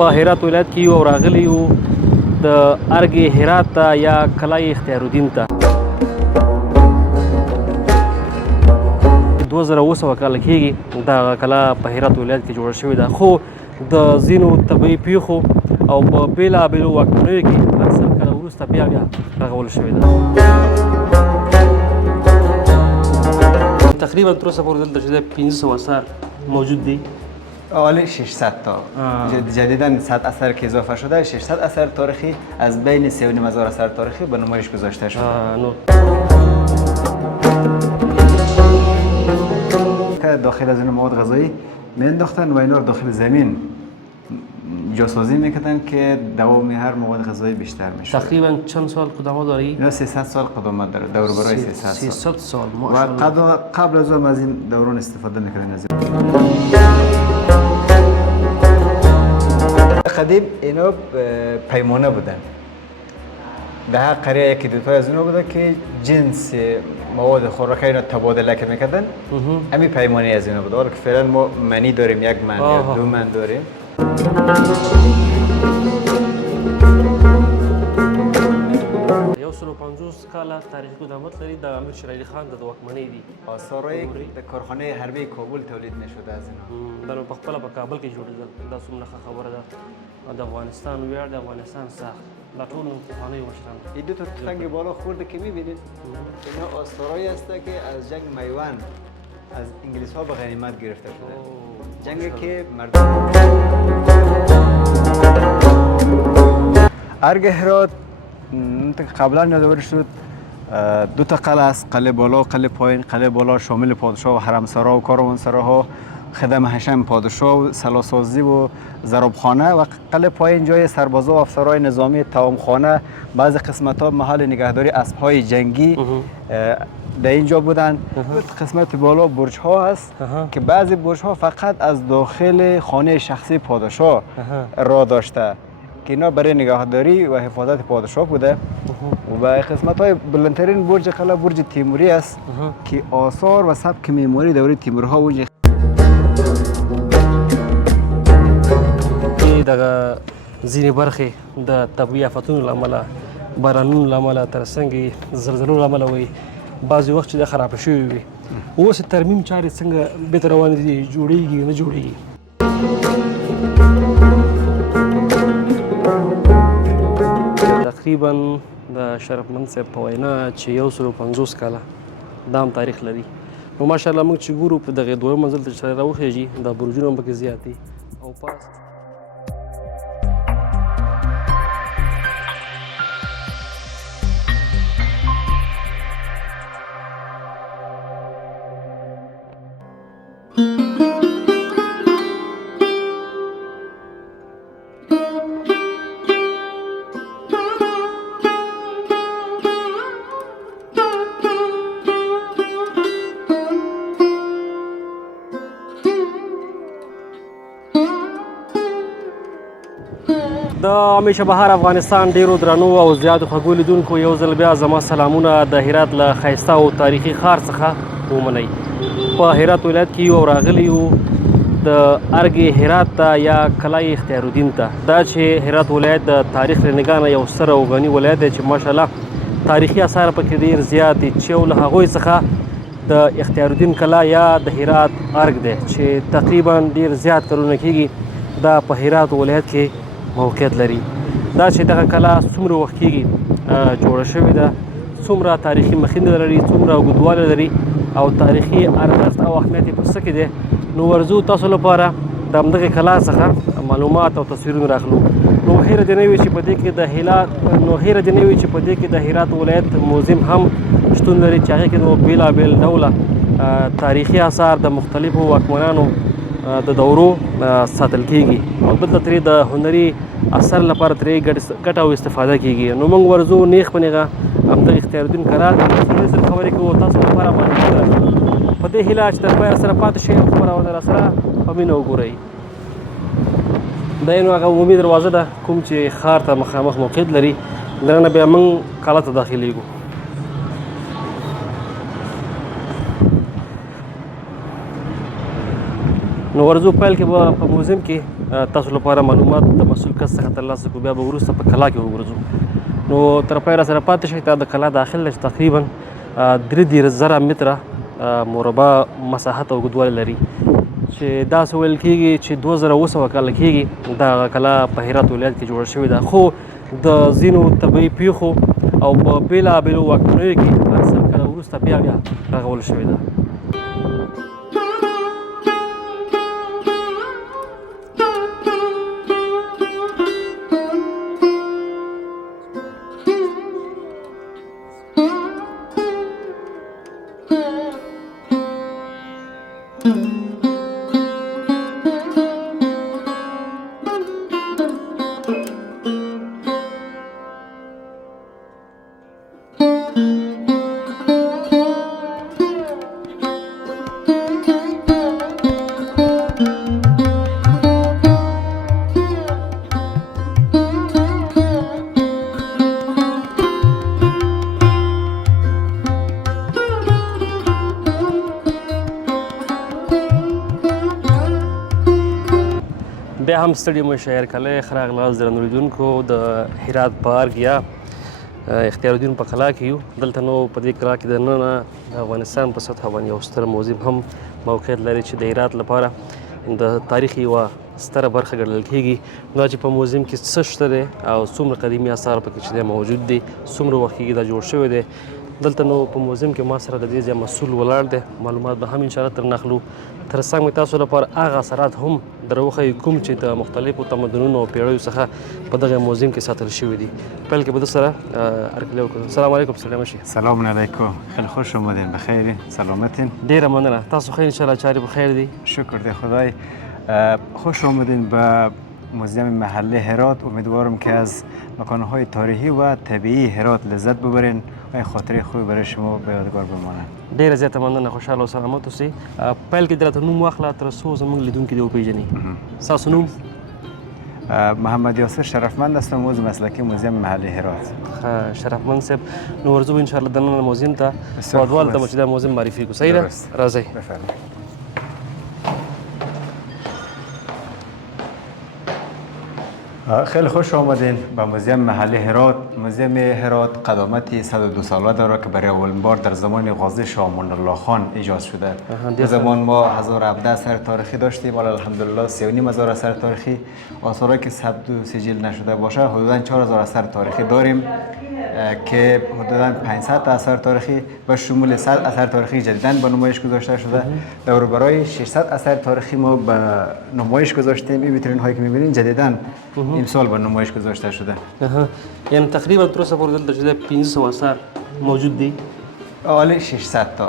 په هرات ولایت کې یو او راغلی یو د ارګ هرات ته یا کلای اختیارالدین ته 2700 کاله کېږي دغه کلا په هرات ولایت کې جوړه شوې ده، خو د ځینو طبیعي پیښو او په بېلابېلو واکمنیو کې هر سل کاله وروسته بیا رغول شوې ده. تقریبا تر اوسه پورې دلته چې 500 آثار موجود دي. حالی 600 تا جدیداً 100 اثر که اضافه شده، 600 اثر تاریخی از بین 3500 اثر تاریخی به نمایش گذاشته شده. داخل از این مواد غذایی مینداختن و اینا رو داخل زمین جاسازی میکردن که دوام هر مواد غذایی بیشتر میشه. تقریبا چند سال قدامت داری؟ یا 300 سال قدامت داره، دور برای 300 سال. و قبل از اون از این دوران استفاده میکردن. از قدیم اینا پیمانه بودن. در قریه یکی دوتا از اینا بوده که جنس مواد خوراکی اینا تبادله که میکردن، همین پیمانه از اینا بوده. حالا که فعلا ما منی داریم، 1 من یا 2 من داریم. یو 150 کاله تاریخي قدامت لري. د امیر شیر علي خان د واکمنۍ دي. آثارای د کارخانه حربی کابل تولید نشده از اینا. دا په خپله په کابل کې جوړېدل. دا څومره ښه خبره ده. د افغانستان ویاړ، د افغانستان ساخت، دا ټول پخوانیو مشران. این دو تا تفنگ بالا خورده که میبینید اینا آثارایی هست که از جنگ میوند از انگلیس ها به غنیمت گرفته شده. جنگی که مردم ارگ هرات قبلا یادآور شد 2 تا قلعه است، قلعه بالا و قلعه پایین. قلعه بالا شامل پادشاه و حرمسرا و کاروانسراها، خدم حشم پادشاه و سلاسازی و ضربخانه، و قلعه پایین جای سربازا و افسرهای نظامی، توامخانه، بعضی قسمت ها محل نگهداری اسبهای جنگی در اینجا بودن. قسمت بالا برج ها هست که بعضی برج ها فقط از داخل خانه شخصی پادشاه راه داشته که اینا برای نگهداری و حفاظت پادشاه بوده. و قسمت های بلندترین برج قلعه برج تیموری است که آثار و سبک معماری دوره تیموری ها اونجا دغه ځینې برخې د طبیعي آفتونو له امله، بارانونو له امله، ترڅنګ زلزلو له امله وي بعضې وخت چې د خرابه شوي وي. اوس ترمیم چارې څنګه بېرته روانې دي؟ جوړېږي نه جوړېږي؟ تقریبا د شرفمند صاحب په وینا چې 150 کاله دا هم تاریخ لري. نو ماشاءالله موږ چې ګورو په دغې دویم منزل ته چې سړی راوخېږي دا برجونه هم پکې زیات دي او پاس د همیشه بهار افغانستان ډیرو درنو او زیاتو خوږو لیدونکو یو ځل بیا زما سلامونه د هرات له ښایسته او تاریخي ښار څخه ومنئ. په هرات ولایت کې یو راغلی یو د ارګ هرات ته یا کلای اختیارالدین ته. دا چې هرات ولایت د تاریخ له نګاه نه یو ستر او غني ولایت دی چې ماشاءالله تاریخي اثار پکې ډېر زیات دي، چې یو له هغوی څخه د اختیارالدین کلا یا د هرات ارګ دی چې تقریبا ډېر زیات کلونه کېږي دا په هرات ولایت کې موقعیت لري. دا چې دغه کلا څومره وخت کېږي جوړه شوې ده، څومره تاریخي مخینه لري، څومره اوږدوالی لري او تاریخي ارزښت او اهمیت یې په څه کې دی، نو ورځو تاسو لپاره د همدغې کلا څخه معلومات او تصویرونه راخلو. نو هیره دې نه وي چې په دې کې د هرات ولایت موزیم هم شتون لري چې هغې کې نو بېلابېل ډوله تاریخي اثار د مختلفو واکمنانو د دورو ساتل کېږي او دلته ترې د هنري اثر لپاره ترې ګټه او استفاده کېږي. نو موږ ورځو نیغ په نیغه همدغه اختیارالدین کلا خبرې کوو تاسو لپاره معلومات راکړو په دې هیله چې تر پایه سره پاتې شئ او خبره راسره په مینه وګورئ. دا یې نو هغه عمومي دروازه ده کوم چې ښار ته مخامخ موقعیت لري. دننه بیا موږ کلا ته داخلیږو. نو ورځو پیل کې به په موزیم کې تاسو لپاره معلومات د مسؤل کس څخه ترلاسه کړو، بیا به وروسته په کلا کې وګرځو. نو تر پایه راسره پاتې شئ. دا د کلا داخل دی چې تقریبا 3,000 متره مربع مساحت او اوږدوالی لري، چې داسې ویل کېږي چې 2700 کاله کېږي دغه کلا په هرات ولایت کې جوړه شوې ده، خو د ځینو طبیعي پیښو او په بېلابېلو واکمنیو کې هر سل کاله وروسته بیا رغول شوې ده. بیا هم ستړي مو شهر کلی ښه راغلاست درنو لیدونکو. د هرات پارک یا اختیار الدین په کلا کې یو. دلته نو په دې کلا کې دننه د افغانستان په سطحه باندې یو ستر موزیم هم موقعیت لري چې د هرات لپاره د تاریخ یوه ستره برخه ګڼل کېږي. دا چې په موزیم کې څه شته دی او څومره قدیمي اثار پکې چې دی موجود دي، څومره وخت کېږي دا جوړ شوی دی. دلته نو په موزیم کې ما سره د دې ځای مسؤل ولاړ دی، معلومات به هم انشاءالله ترې ناخلو. تر څنګ مې تاسو لپاره هغه اثرات هم دروښیي کوم چې د مختلفو تمدنونو او پیړیو څخه په دغه موزیم کې ساتل شوي دي. پیل کې به ده سره هرکلی وکړو. السلام علیکم. سلام شي. سلام علیکم. خیلی خوش اومدین. بخیر سلامتین. ډیره مننه. تاسو ښه انشاءالله چارې بخیر دي؟ شکر دی خدای. خوش اومدین به موزیم محلی هرات. امیدوارم که از مکانهای تاریخی و طبیعی هرات لذت ببرین و خاطره خوبی برای شما به یادگار بمانه. ډیره زیاته مننه. خوشحاله او سلامت اوسئ. پیل کې درته نوم واخله تر څو زموږ لیدونکي دې وپېژني. ستاسو نوم؟ محمد یاسر شرفمند هستم، عضو مسلکی موزیم محلی هرات. شرفمند صاحب، نو ورځو انشاءالله دننه موزیم ته هیوادوالو ته به چې دا موزیم معرفي کړو. صحیح ده؟ راځئ. بفرمایید. خیلی خوش آمدین به موزیم محلی هرات. موزیم هرات قدامت 102 ساله داره که برای اولین بار در زمان غازی شاه امان الله خان ایجاد شده. در زمان ما 1017 اثر تاریخی داشتیم، ولی الحمدلله 3,500 اثر تاریخی. آثاری که ثبت و سجل نشده باشه حدودا 4,000 اثر تاریخی داریم که حدودا 500 اثر تاریخی و شمول 100 اثر تاریخی جدیداً به نمایش گذاشته شده. دور برای 600 اثر تاریخی ما به نمایش گذاشتیم. این ویترین هایی که می‌بینید جدیداً امسال به نمایش گذاشته شده. یعنی تقریبا تر اوسه پورې دلته چې 500 اثار موجود دي. حالی 600 تا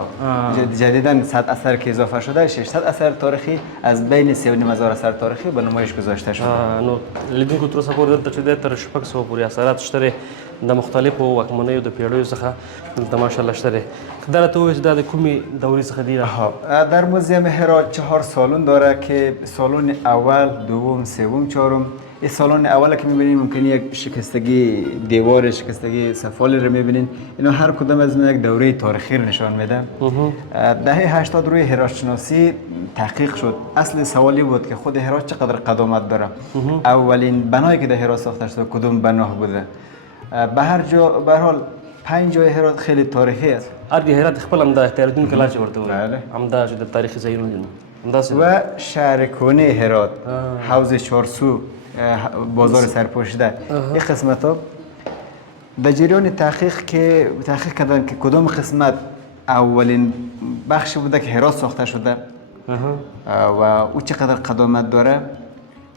جدیداً 100 اثر که اضافه شده، 600 اثر تاریخی از بین 3,500 اثر تاریخی به نمایش گذاشته شده. نو لیدونکو تر اوسه پورې دلته چې تر 600 پورې اثرات شته د مختلفو واکمنیو د پیړیو څخه دلته ماشاءالله شته دی. که دا راته ووایي چې دا د کومې دورې څخه دی؟ در موزیم هرات 4 سالن داره که سالن اول، دوم، سوم، چهارم. این سالن اول که می‌بینید ممکنه یک شکستگی دیوار، شکستگی سفالی رو می‌بینید. اینا هر کدام از اینا یک دوره تاریخی رو نشان میده. دهه 80 روی هرات شناسی تحقیق شد. اصل سوالی بود که خود هرات چقدر قدامت داره. اولین بنایی که در هرات ساخته شده کدوم بنا بوده. به هر حال 5 جای هرات خیلی تاریخی است. هر هرات خپل هم د اختیار الدین کلا چې ورته وایي، همدا چې د تاریخي ځایونه دي. و شهر کهنه هرات، حوض چارسو، بازار سرپوشیده. این قسمت ها در جریان تحقیق کردن که کدام قسمت اولین بخش بوده که هرات ساخته شده و او چقدر قدامت داره.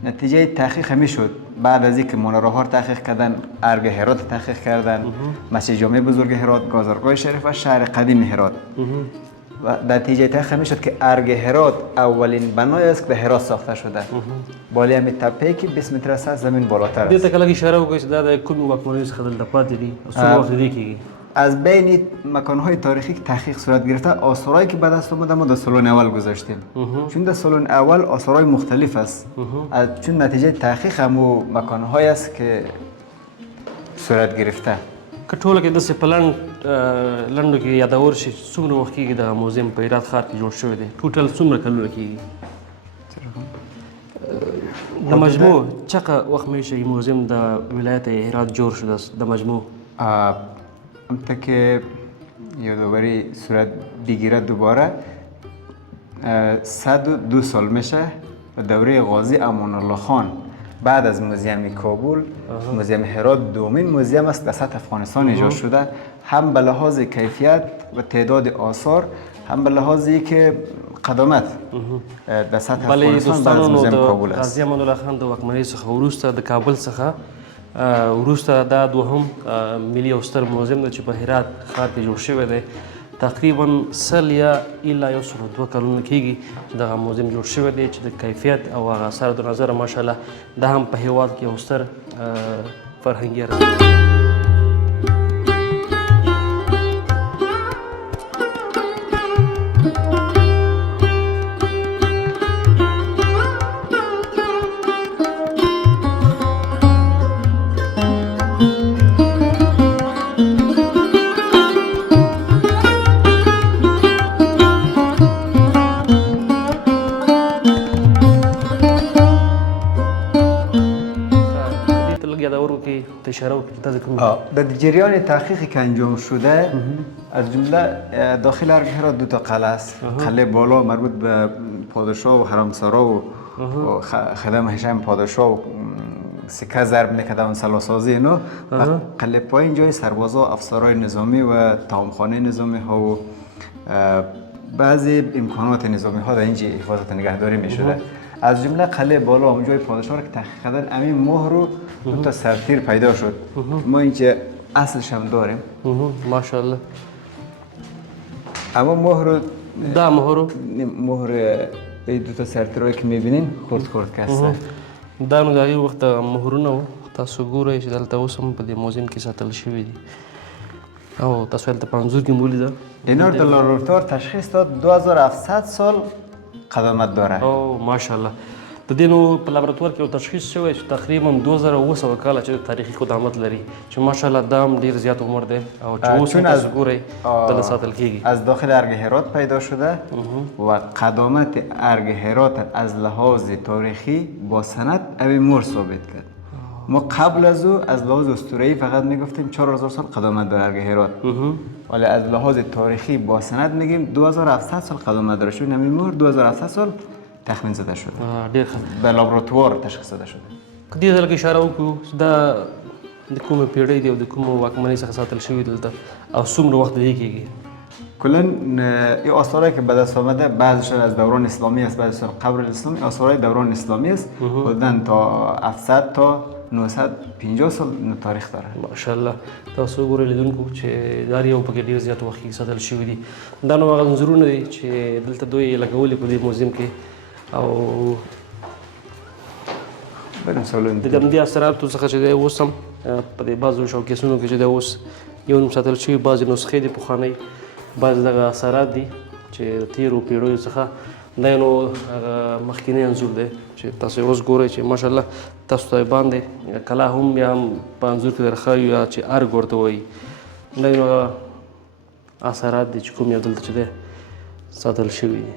نتیجه تحقیق همی شد. بعد از اینکه مناره‌ها رو تحقیق کردن، ارگ هرات تحقیق کردن، مسجد جامع بزرگ هرات، گازرگاه شریف و شهر قدیم هرات. و نتیجه تحقیق همی شد که ارگ هرات اولین بنای است که به هرات ساخته شده. بالای همین تپه‌ای که 20 متر از زمین بالاتر است. دې ته کله اشاره وکړئ چې دا د کومې واکمنیو څخه دلته پاتې دي او څومره وخت دې کېږي؟ از بین مکانهای تاریخی که تحقیق صورت گرفته، آثارهایی که به دست اومده ما در سالن اول گذاشتیم. چون در سالن اول آثارهای مختلف است. چون نتیجه تحقیق هم مکانهایی است که صورت گرفته. که ټوله کې داسې په لنډو کې یادور شي څومره وخت کېږي د موزیم په هرات ښار کې جوړ شوی دی؟ ټوټل څومره کلونه کېږي؟ د مجموع چقدر وخت میشه این موزیم در ولایت هرات جور شده است در مجموع؟ امتا که یادآوری صورت بگیره دوباره 102 سال میشه و دوره غازی امان الله خان بعد از موزیم کابل موزیم هرات دومین موزیم است در سطح افغانستان ایجاد شده، هم به لحاظ کیفیت و تعداد آثار، هم به لحاظی که قدامت در سطح افغانستان بعد از موزیم کابل است. غازی امان الله خان د واکمنۍ څخه وروسته د کابل څخه وروسته دا دوهم ملي او ستر موزیم دی چې په هرات ښار کې جوړ شوی دی. تقریبا سل یا الا یو سل دوه کلونه کېږي چې دغه موزیم جوړ شوی دی چې د کیفیت او هغه اثارو د نظره ماشاءالله دا هم په هېواد کې یو ستر فرهنګي ارزښت. در جریان تحقیقی که انجام شده از جمله داخل ارگ هرات دو تا قلعه است. قلعه بالا مربوط به پادشاه و حرمسرا و خدم هشام پادشاه و سکه ضرب میکرده اون سلاسازی اینا. قلعه پایین جای سربازا، افسرهای نظامی و طعامخانه نظامی ها و بعضی امکانات نظامی ها در اینجا حفاظت نگهداری میشده. از جمله قلعه بالا اونجای پادشاه که تحقیق کردن همین مهر رو دو تا سرتیر پیدا شد. ما اینجا اصلش هم داریم ماشاءالله. اما مهر دا مهر دو تا سرتیرایی که میبینین خرد کسته. دا نو د هغې وخت مهرونه وو. تاسو ګورئ چې دلته اوس هم په دې موزیم کې ساتل شوي دي او تاسو هلته په انځور کې مو ولیده. اینا رو در لابراتوار تشخیص داد 2700 سال قدامت داره. او ماشاءالله. د دې نو په لابراتوار کې یو تشخیص شوی چې تقریبا 2700 کاله چې تاریخي قدامت لري چې ماشاءالله دا هم ډېر زیات عمر دی او چې اوس هم تاسو ګورئ دلته ساتل کېږي. از داخل ارگ هرات پیدا شده و قدامت ارگ هرات از لحاظ تاریخی با سند همین مهر ثابت کرد. ما قبل از او از لحاظ اسطوره‌ای فقط میگفتیم 4000 سال قدامت داره ارگ هرات، ولی از لحاظ تاریخی با سند میگیم 2700 سال قدامت داره. چون همین مهر 2700 سال تخمین زده شده. ډېر ښه. به لابراتوار تشخیص داده شده. که دې ځل کې اشاره وکړو چې دا د کومې پیړۍ دی او د کومو واکمنۍ څخه ساتل شوي دلته او څومره وخت دې کېږي؟ کلا این آثارهایی که به دست آمده بعضیشون از دوران اسلامی است، بعضیشون قبل الاسلام. آثارهای دوران اسلامی است. حدوداً تا 700 تا 950 سال تاریخ داره. ماشاءالله. تاسو ګورئ لیدونکو چې دا یو پکې ډېر زیات وخت کې ساتل شوي دي. دا نو هغه انځورونه دي چې دلته دوی لګولي په دې موزیم کې او د همدې اثراتو څخه چې دی اوس هم په دې بعضو شوکیسونو کې چې دی اوس یو نوم ساتل شوي بعضې نسخې دي پخوانۍ، بعضې دغه اثرات دي چې د تېرو پیړیو څخه. دا یو نو هغه مخکینی انځور دی چې تاسو اوس ګورئ چې ماشاءالله تاسو ته باندې کلا هم یا هم په انځور کې درښایي یا چې ارګ ورته وایي. دا یو نو اثرات دي چې کوم یو دلته چې دی ساتل شوي دي.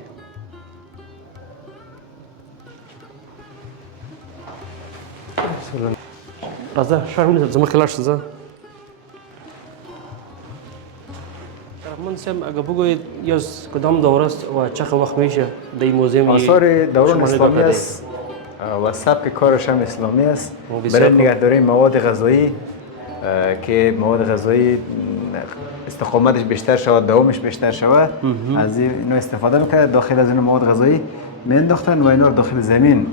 راځه شاید ونیسه زما خلاص شه ځه. رحمان صاحب اگه بگویید یا کدام دوره است و چه وقت میشه در این موزیم؟ آثار دوران اسلامی است و سبک کارش هم اسلامی است. برای نگهداری مواد غذایی که مواد غذایی استقامتش بیشتر شود، دوامش بیشتر شود، از اینو استفاده میکنه. داخل از این مواد غذایی مینداختن و اینا رو داخل زمین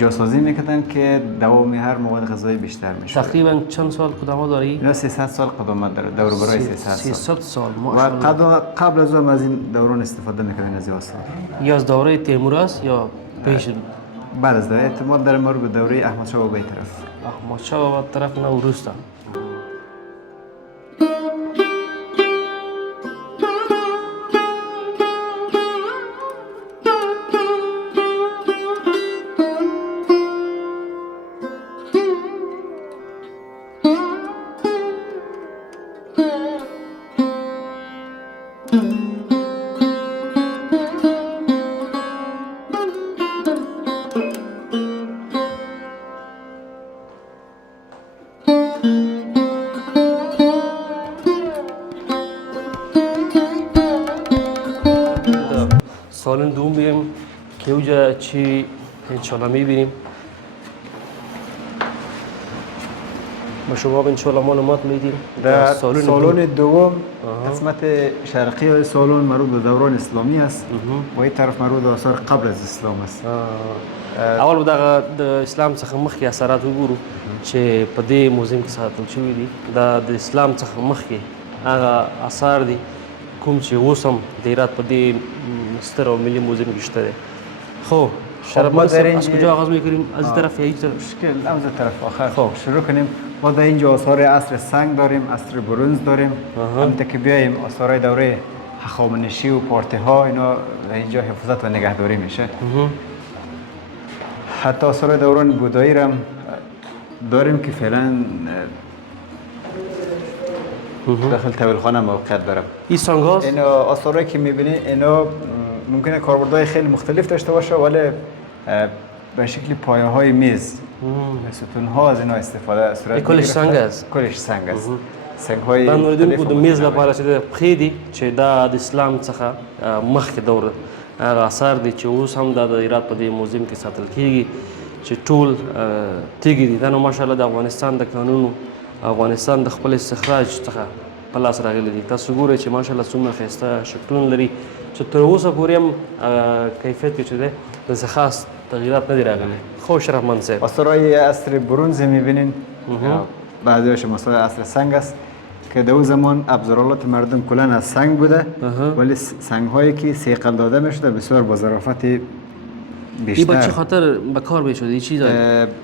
جاسازی میکردن که دوام هر مواد غذایی بیشتر میشه. تقریبا چند سال قدامت داری؟ اینا 300 سال قدامت داره. دور برای 300 سال. 300 سال و قبل از اون از این دوران استفاده میکردن از این آثار. یا از دوره تیمور است یا پیش؟ بعد از دوره اعتماد داره ما رو به دوره احمد شاه بابایی طرف. احمد شاه بابا طرف نه وروسته. بگیم که اونجا چی انشالله میبینیم. ما شما انشالله معلومات میدیم در سالن دوم قسمت شرقی سالن مربوط به دوران اسلامی است و این طرف مربوط به آثار قبل از اسلام است. اول د اسلام څخه مخکې اثرات وګورو چې په دې موزیم کې ساتل شوي دي. دا د اسلام څخه مخکې هغه اثار دي کوم چې اوس هم د هرات په دې ستر او ملي موزیم کې شته دی. خب شرف ما در از کجا آغاز میکنیم؟ از این طرف یا این طرف؟ مشکل از طرف آخر. خب شروع کنیم. ما در اینجا آثار عصر سنگ داریم، عصر برنز داریم. همونطور که بیاییم آثار دوره هخامنشی و پارته ها اینا اینجا حفاظت و نگهداری میشه. حتی آثار دوران بودایی هم داریم که فعلا داخل طویلخانه موقعیت دارم. این سنگ هاست؟ اینا آثاری که میبینید اینا ممکنه کاربردهای خیلی مختلف داشته باشه ولی به شکل پایه های میز ستون ها از اینا استفاده صورت کلش سنگ است. کلش سنگ است. سنگ های دا نوریدونکو د میز لپاره چې د پښې دي چې دا د اسلام څخه مخکې دور هغه اثار دي چې اوس هم دا د هرات په دې موزیم کې ساتل کیږي چې ټول تیږې دي. دا نو ماشاءالله د افغانستان د قانونو افغانستان د خپل استخراج څخه په لاس راغلي دي. تاسو ګورئ چې ماشاءالله څومره ښایسته شکلونه لري چې تر اوسه پورې هم کیفیت کې چې دی داسې خاص تغییرات نه دي راغلي. خو شرفمند صاحب آثارهای عصر برنز میبینین بعضی‌هاش آثار عصر سنگ است که در اون زمان ابزارالات مردم کلا از سنگ بوده ولی سنگ هایی که صیقل داده میشده بسیار با ظرافت بیشتر. این به چه خاطر به کار میشده این چیز؟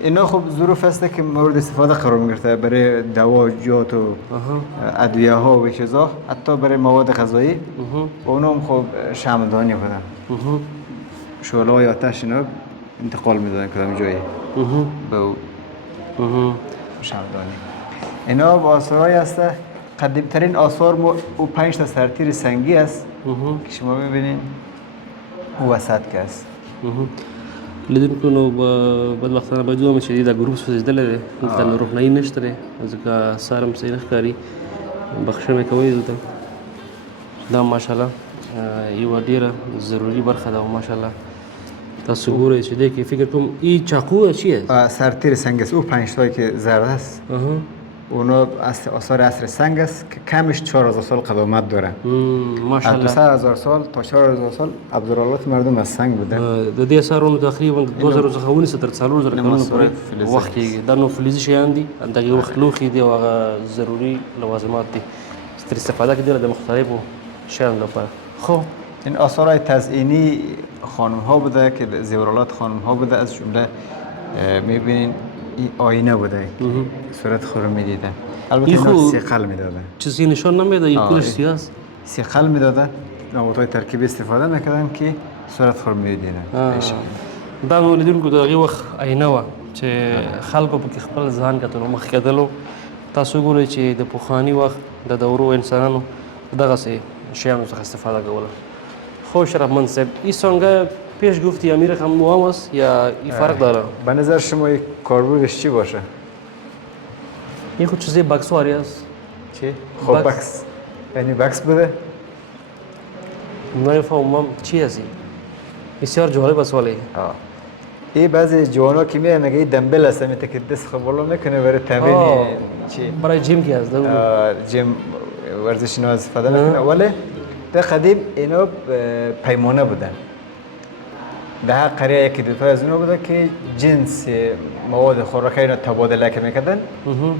اینا خب ظروف است که مورد استفاده قرار میگرفته برای دواجات و ادویه ها و چیزا حتی برای مواد غذایی و اونا هم خب شمعدانی بودن. شعله های آتش اینا انتقال میدادن کدام جایی به شمعدانی. اینا با آثارهایی هست. قدیمترین آثار او 5 تا سرتیر سنگی است که شما ببینید او وسط که است. لیدونکو نو بدبختانه باید ووایم چې دا ګروپ سوځېدلی دی، دلته نو روښنایي نشته دی ځکه اثار هم صحیح نه ښکاري. بخښنه کوئ دلته. دا ماشاءالله یوه ډېره ضروري برخه ده. ماشاءالله تاسو ګورئ چې دی کې فکر کوم این چاقو چی است؟ سرتیر سنگ است. او 5 تایی که زرد است اونا آثار عصر سنگ است که کمش 4000 سال قدامت داره. ماشاءالله 2000 سال تا 4000 سال ابزارالات مردم از سنگ بوده. د دې اثارونو تقریبا 2000 څخه ونیسه تر 4000 کلونو پورې وخت کېږي. دا نو فلزي شیان دي، دغه وخت لوښي دي او هغه ضروري لوازمات دي تر استفاده کېدل د مختلفو شیانو لپاره. خب این آثارهای تزئینی خانم ها بوده که زیورالات خانم ها بوده. از جمله میبینین این آینه بوده صورت خور میدیده. البته اینا سیقل میدادن. چیزی نشان نمیده این کلش سیاه است. سیقل میدادن. موادهای ترکیبی استفاده میکردن که صورت خور میدیدن. دا نو لیدونکو دغه وخت آینه وه چې خلکو پکې خپل ځان کتلو مخ کېدلو. تاسو ګورئ چې د پخواني وخت د دورو انسانانو دغسې شیانو څخه استفاده کوله. خب شرفمند صاحب این سانگه پیش گفتی امیر رقم نوام است یا این فرق داره؟ به نظر شما این کاربردش چی باشه؟ این خود چیزی بکسواری است. چی؟ خب بکس یعنی بکس بوده؟ نمیفهمم چی هستی؟ بسیار جالب است ولی این بعضی جوانا که میگن میگه دمبل است میته که دست خب بالا میکنه برای تمرین چی؟ برای جیم کی است؟ جیم ورزش اینا استفاده میکنه ولی در قدیم اینا پیمانه بودن. در قریه یکی دو تا از اینا بوده که جنس مواد خوراکی اینا تبادله که میکردن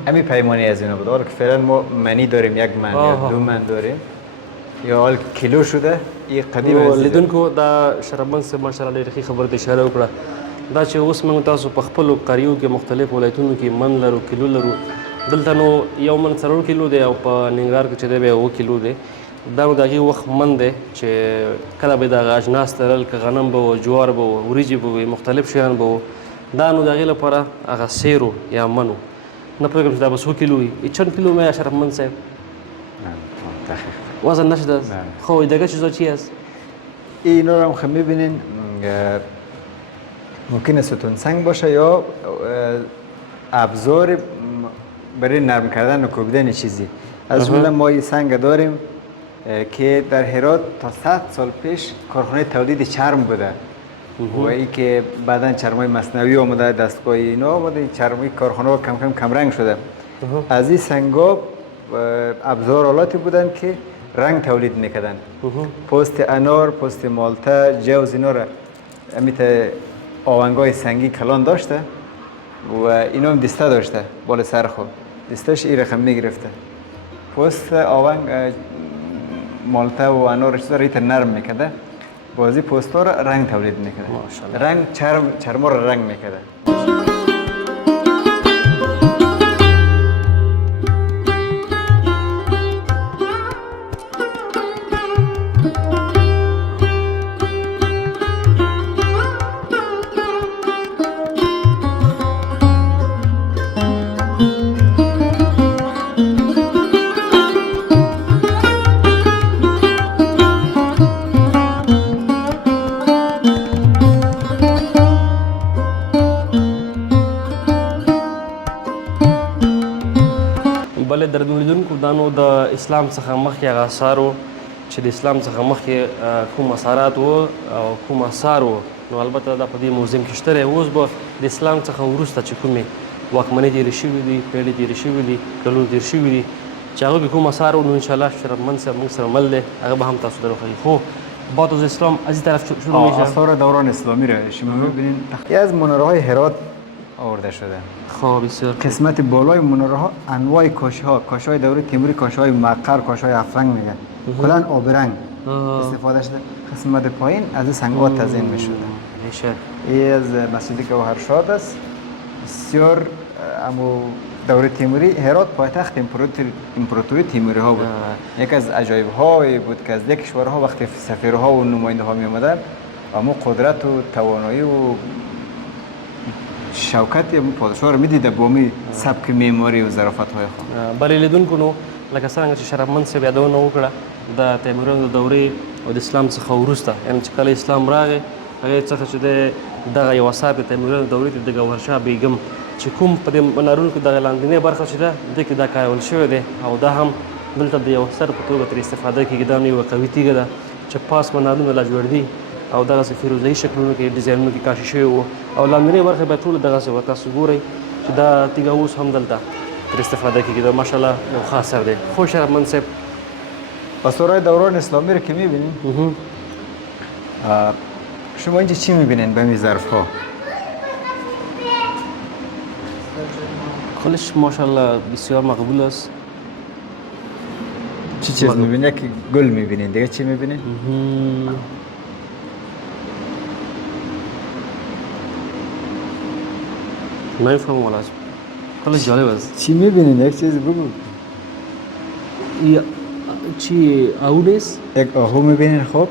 همین پیمانی از اینا بوده. حالا که فعلا ما منی داریم 1 من یا 2 من داریم یا حال کیلو شده. این قدیم از لیدونکو دا شرفمند صاحب ماشاءالله ډېرې ښې خبرې ته اشاره وکړه. دا چې اوس موږ تاسو په خپلو قریو کې مختلف ولایتونو کې من لرو کیلو لرو. دلته نو 1 من 4 کیلو دی او په ننګرهار کې چې دی بیا 1 کیلو دی. دا نو د هغې وخت من دی چې کله به یې دغه اجناس ترل که غنم به و جوار به و وریجې به وي مختلف شیان به و. دا نو د هغې لپاره هغه سیرو یا منو. نه پوهېږم چې دا به څو کیلو وي. چند کیلو می شرفمند صاحب؟ وزن نشده؟ خب دیگه چیزا چی است؟ اینا رو هم میبینین ممکنه ستون سنگ باشه یا ابزار برای نرم کردن و کوبیدن چیزی. از جمله ما این سنگ داریم که در هرات تا 100 سال پیش کارخانه تولید چرم بوده و ای که بعدا چرمای مصنوعی آمده، دستگاه اینا آمده، چرمی کارخانه ها کم کم کمرنگ شده. از این سنگا ابزار آلاتی بودن که رنگ تولید میکردن. پوست انار، پوست مالته، جوز اینا را امیت آونگای سنگی کلان داشته و اینا هم دسته داشته بالا سر خود، دستش این رقم میگرفته. پوست آونگ مالته و انار چیزا ریت نرم میکرده، بازی پوستا را رنگ تولید میکرده. رنگ چرما را رنگ میکرده. بله درنو لیدونکو دا نو د اسلام څخه مخکې هغه آثارو چې د اسلام څخه مخکې کوم اثارات وو او کوم آثار وو، نو البته دا په دې موزیم کې شته دی. اوس به د اسلام څخه وروسته چې کومې واکمنۍ تېرې شوي دي، پیړۍ تېرې شوي دي، کلونه تېر شوي دي، چې هغه کې کوم آثار وو، نو انشاءالله شرفمند صاحب موږ سره مل دی، هغه به هم تاسو ته روښیي. خو بعد از اسلام از این طرف شروع میشه. آثار دوران اسلامی را شما ببینید از مناره های هرات آورده شده. خب بسیار قسمت بالای مناره ها انواع کاشه های دوره تیموری، کاشه های مقر، کاشه های افرنگ میگن، کلا آبرنگ استفاده شده. قسمت پایین از سنگ ها تزیین میشده. این از مسجد گوهرشاد است. بسیار امو دوره تیموری هرات پایتخت امپراتوری تیموری ها بود. یک از عجایب هایی بود که از یک کشورها وقتی سفیرها و نماینده ها می آمدن، امو قدرت و توانایی و شوکت پادشاه رو میدیده با می سبک معماری و ظرافت های خود. بله لیدونکو، نو لکه څنګه چې شرفمند صاحب یادونه وکړه د تیموریانو د دورې او د اسلام څخه وروسته، یعنې چې کله اسلام راغی هغې څخه چې د دغه یو اثار د تیموریانو د دورې د ګوهرشاه بیګم چې کوم په دې منارونو کې دغه لاندنۍ برخه چې ده دې کې دا کارول شوی دی او دا هم دلته د یو اثر په توګه ترې استفاده کېږي. دا یوه قوي تیږه ده چې پاس منارونه لا جوړ دي او دغسې فیروزهي شکلونو کې ډیزاینونو کې کاشي شوي وو او لاندنۍ برخه به ټوله دغسې وه. تاسو ګورئ چې دا تیږه اوس هم دلته ترې استفاده کېږي. دا ماشاءالله یو ښه اثر دی. خو شرفمند صاحب آثارهای دوران اسلامی رو که میبینید شما اینجا چی میبینید به این ظرف ها؟ کلش ماشاءالله بسیار مقبول است. چی چیز میبینید؟ که گل میبینید، دیگه چی میبینید؟ نمیفهمم والا، کلش جالب است. چی میبینید؟ یک چیز بگو. چی آهو نیست؟ یک آهو میبینید. خب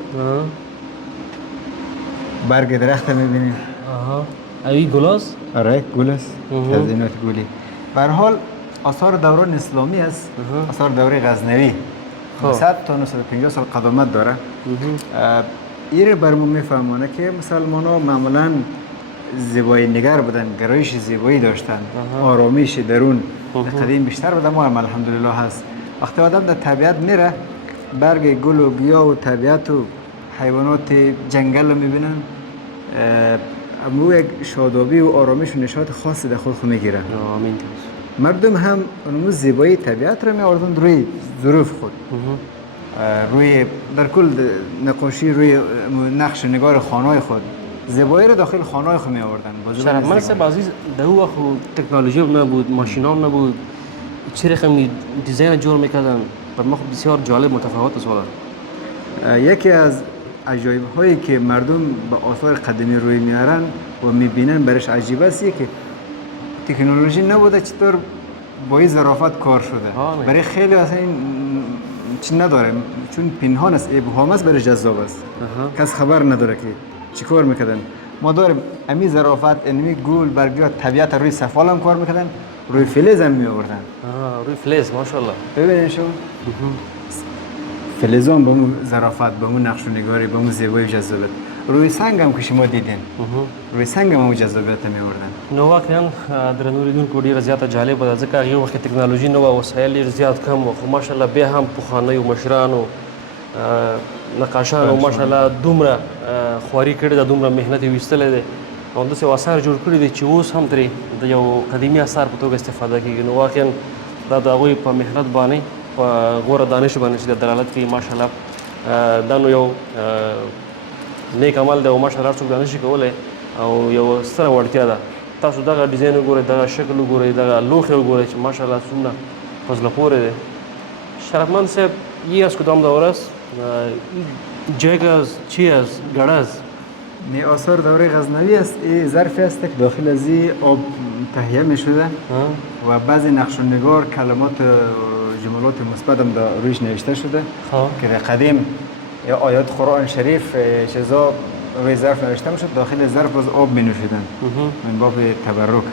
برگ درخت میبینید. اوی گل است؟ آره گل است، تزیینات گلی. به هر حال آثار دوران اسلامی است، آثار دوره غزنوی 100 تا 950 سال قدامت داره. این رو برمون میفهمونه که مسلمان ها معمولا زیبایی نگر بودن، گرایش زیبایی داشتن، آرامش درون قدیم بیشتر بودن. ما هم الحمدلله هست. وقتی آدم در طبیعت میره برگ گل و گیاه و طبیعت و حیوانات جنگل رو میبینن، امرو یک شادابی و آرامش و نشاط خاصی در خود میگیرن. مردم هم اونمو زیبایی طبیعت رو میآوردن روی ظروف خود، روی در کل نقاشی روی نقش نگار خانه خود، زیبایی رو داخل خانه خود میآوردن. شرفمند صاحب عزیز، در اون وقت تکنولوژی نبود، ماشینا نبود، چه رقم دیزاین جور میکردن؟ بر ما خب بسیار جالب متفاوت است. یکی از عجایب هایی که مردم به آثار قدیمی روی میارن و میبینن برش عجیب است که تکنولوژی نبوده چطور با این ظرافت کار شده. برای خیلی اصلا این چی نداره، چون پنهان است، ابهام است، برای جذاب است. کس خبر نداره که چی کار میکردن. ما داریم امی ظرافت، امی گل برگیا طبیعت روی صفال هم کار میکردن، روی فلز هم میآوردن. روی فلز ماشاءالله. ببینید شما فلزان با اون ظرافت، با اون نقش و نگاری، با اون زیبایی و جذابیت. روی سنگ هم که شما دیدین، روی سنگ هم اون جذابیت میآوردن. نو واقعا درنو لیدونکو ډیره زیاته جالب ده، ځکه هغه وخت تکنالوژي نو وسایل ډیر زیات کم و، خو ماشاءالله بیا هم پخوانیو مشرانو نقاشانو ماشاءالله دومره خواري کړې ده، دومره محنت یې ویستلی دی او داسې آثار جوړ کړي دي چې اوس هم ترې د یو قدیمي اثار په توګه استفاده کېږي. نو واقعا دا د هغوی په محنت باندې په غوره دانش باندې چې د دلالت کوي ماشاءالله. دا نو یو نیک عمل دی او ماشاءالله هر څوک دا نشي کولی او یو ستره وړتیا ده. تاسو دغه ډیزاین وګورئ، دغه شکل وګورئ، دغه لوښی وګورئ چې ماشاءالله څومره په زړه پورې دی. شرفمند صاحب، یه از کدام دوره است؟ جگز چی است؟ گړز؟ نه، آثار دوره غزنوی است. این ظرفی است که داخل از این آب تهیه می شده و بعضی نقش و نگار کلمات جملات مثبت هم رویش نوشته شده که در قدیم یا آیات قرآن شریف چیزا روی ظرف نوشته میشد، داخل ظرف از آب می نوشیدن من باب تبرک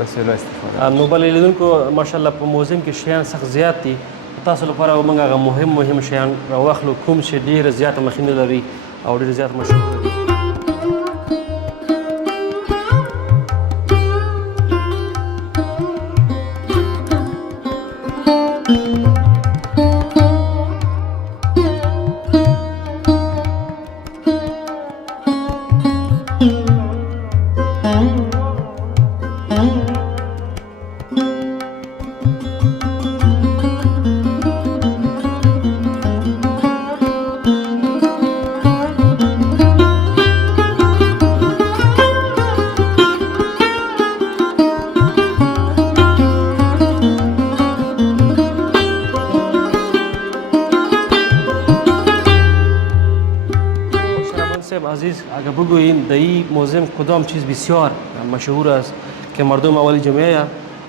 وسیله استفاده. نو بل لیدونکو ماشاءالله په موزیم کې شیان سخت زیات دي. تاسو لپاره موږ هغه مهم شیان راواخلو کوم چې ډېر زیاته مخینه لري او ډېر زیات مشهور دي. عزیز، اگر بگوییم در این موزیم کدام چیز بسیار مشهور است که مردم اول جمعه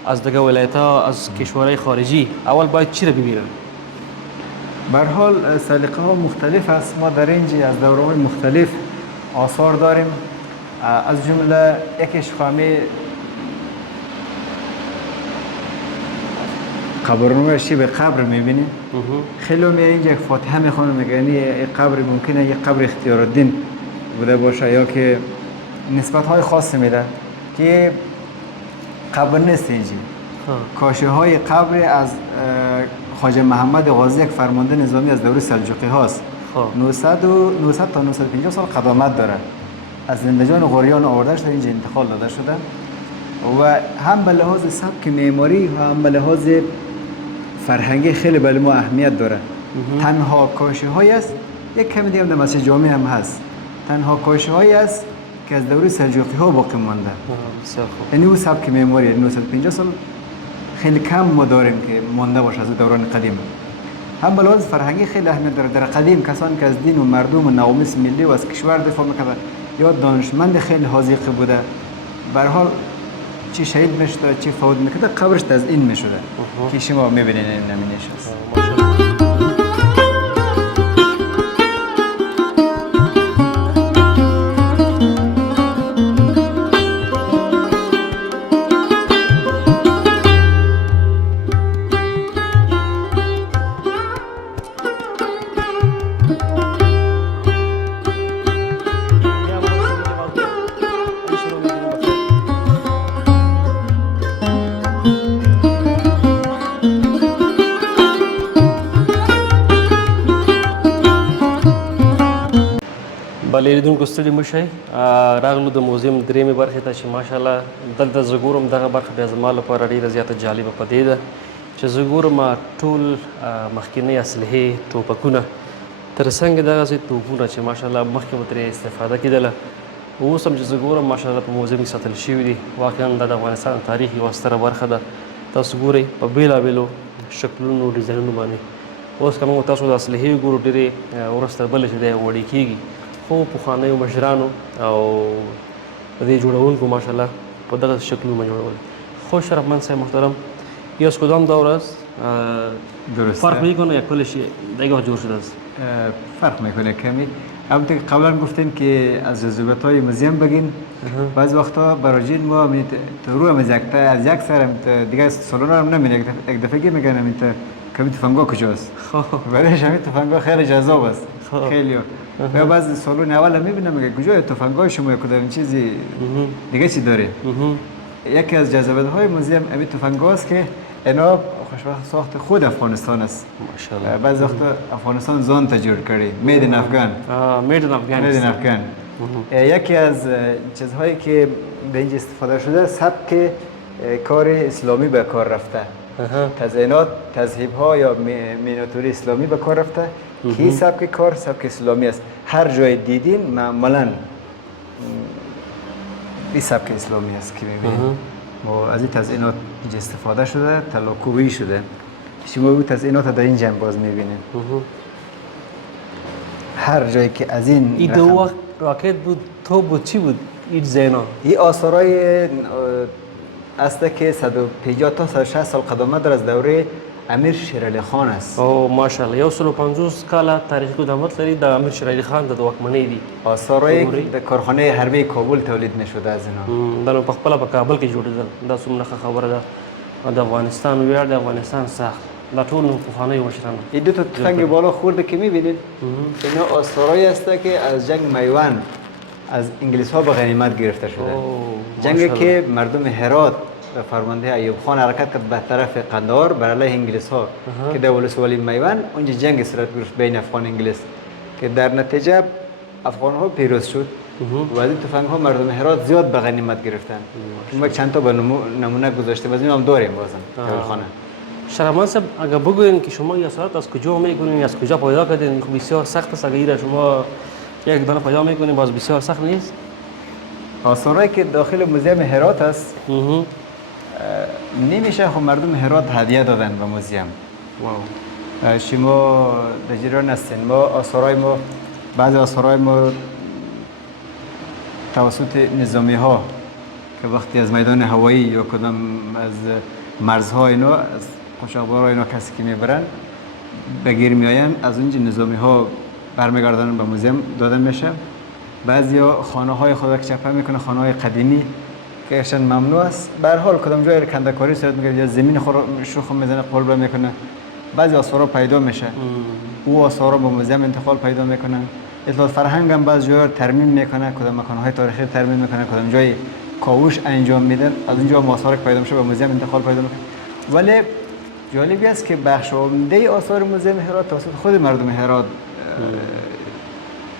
از دیگر ولایت‌ها از کشورهای خارجی اول باید چی را ببینن؟ به هر حال سلیقه ها مختلف است. ما در اینجا از دوره‌های مختلف آثار داریم. از جمله یکیش خامه قبرنامه شیب قبر می‌بینیم. خیلی می اینجا فاتحه می‌خونن، میگن این قبر ممکنه یک قبر اختیارالدین بوده باشه یا که نسبت‌های خاصی میده که قبر نیست اینجا. کاشی‌های قبر از خواجه محمد غازی، یک فرمانده نظامی از دوره سلجوقی هاست. 900 تا 950 سال قدامت داره. از زندگان غوریان آورده شده، اینجا انتقال داده شده و هم به لحاظ سبک معماری و هم به لحاظ فرهنگی خیلی برای ما اهمیت داره. تنها کاشی‌هایی است، یک کمی دیگه در مسجد جامع هم هست، تنها کاشی‌هایی است که از دوره سلجوقی ها باقی مانده. یعنی اون سبک معماری 950 سال خیلی کم ما داریم که مانده باشه از دوران قدیم. هم به لحاظ فرهنگی خیلی اهمیت داره. در قدیم کسانی که از دین و مردم و نوامیس ملی و از کشور دفاع می‌کردند یا دانشمند خیلی حاذق بوده، به هر حال چی شهید میشد چی فوت میکرد قبرش تزیین میشده که شما میبینید این نمونهش است. بله لیدونکو ستړي مه شئ، راغلو د موزیم درېیمې برخې ته چې ماشاءالله دلته زه ګورم دغه برخه بیا زما لپاره ډېره زیاته جالبه په دې ده چې زه ګورم ټول مخکینۍ اسلحې، ټوپکونه، تر څنګ دغسې توپونه چې ماشاءالله مخکې به ترې استفاده کېدله، اوس هم چې زه ګورم ماشاءالله په موزیم کې ساتل شوي دي. واقعا دا د افغانستان تاریخ یوه ستره برخه ده. تاسو ګورئ په بېلابېلو شکلونو، ډیزاینونو باندې. اوس که موږ تاسو د اسلحې وګورو ډېرې وروسته بلې چې دی وړې کېږي، خو پخوانیو مشرانو او د دې جوړونکو ماشاءالله په دغه شکلونه جوړول. خب شرفمند صاحب محترم، این از کدام دور است؟ درسته. فرق میکنه یا کلش دیگه جور شده است؟ فرق میکنه کمی. البته قبلا گفتیم که از جذابیت‌های موزیم بگین. بعضی وقتا براجین ما تو رو هم از یک سر دیگه سالن هم نمی‌بینیم. یک دفعه میگن کمی تفنگا کجاست؟ برایش همین تفنگا خیلی جذاب است. خیلی. و بعضی سالن اول می‌بینم میگه کجای تفنگای شما کدام چیزی دیگه چی داره؟ یکی از جذابیت‌های موزیم همین تفنگاست که اینا خوشبخت ساخت خود افغانستان است. ماشاءالله. بعضی وقتا افغانستان زان تجربه کردی مید این افغان. میدن مید این افغانستان. افغان. یکی از چیزهایی که به اینجا استفاده شده سبک کار اسلامی به کار رفته. تزیینات، تذهیب ها یا مینیاتوری اسلامی به کار رفته. که سبک کار سبک اسلامی است. هر جای دیدین معمولا این سبک اسلامی است که میبینید. و از این تزیینات استفاده شده، تلاکوبی شده. شما این تزیینات در این جنب باز میبینید. هر جایی که از این دو وقت راکت بود، تو بود، چی بود این زینا؟ این آثارای است که 150 تا 160 سال قدامت در از دوره امیر شیرعلی خان است. او ماشاءالله 150 کاله تاریخ قدامت لري د امیر شیرعلی خان د واکمنۍ دي. آثارای د کارخانه حربی کابل تولید نشده از اینا. دا په خپل په کابل کې جوړېدل. دا څومره خبره ده. د افغانستان ویاړ د افغانستان ساخت. دا ټول پخوانی مشران. این دو تا تفنگ بالا خورده که می‌بینید. اینا آثارایی است که از جنگ میوند از انگلیس ها به غنیمت گرفته شده. جنگی که مردم هرات و فرمانده ایوب خان حرکت کرد به طرف قندهار بر علیه انگلیس ها که در ولسوالی میوند اونجا جنگ صورت گرفت بین افغان و انگلیس که در نتیجه افغان ها پیروز شد و از این تفنگ ها مردم هرات زیاد به غنیمت گرفتن. ما چند تا به نمونه گذاشته بازیم هم داریم بازم خانه. شهرمان صاحب اگر بگوین که شما این اثرات از کجا میکنین، از کجا پیدا کردین؟ خب بسیار سخت است. اگر شما یک دانه پیدا میکنین باز بسیار سخت نیست. آثاری که داخل موزیم هرات است نمیشه خب مردم هرات هدیه دادن به موزیم. شما در جریان هستین. ما آثارای ما بعضی آثارای ما توسط نظامی ها که وقتی از میدان هوایی یا کدام از مرزها اینا از قاچاقبرها اینا کسی که میبرن بگیر میآین از اونجا نظامی ها برمیگردن به موزیم دادن میشه. بعضیا خانه های خود که چپه میکنه، خانه های قدیمی که ارشان ممنوع است. به هر حال کدام جای کندکاری صورت میگیره یا زمین شوخ میزنه قلب میکنه. بعضی آثارا پیدا میشه. او آثارا با موزیم انتقال پیدا میکنن. اطلاعات فرهنگ هم بعضی جاها ترمیم میکنه، کدام مکانهای تاریخی ترمیم میکنه، کدام جای کاوش انجام میدن، از اونجا آثار که پیدا میشه به موزیم انتقال پیدا میکنه. ولی جالبی است که بخش عمده آثار موزیم هرات توسط خود مردم هرات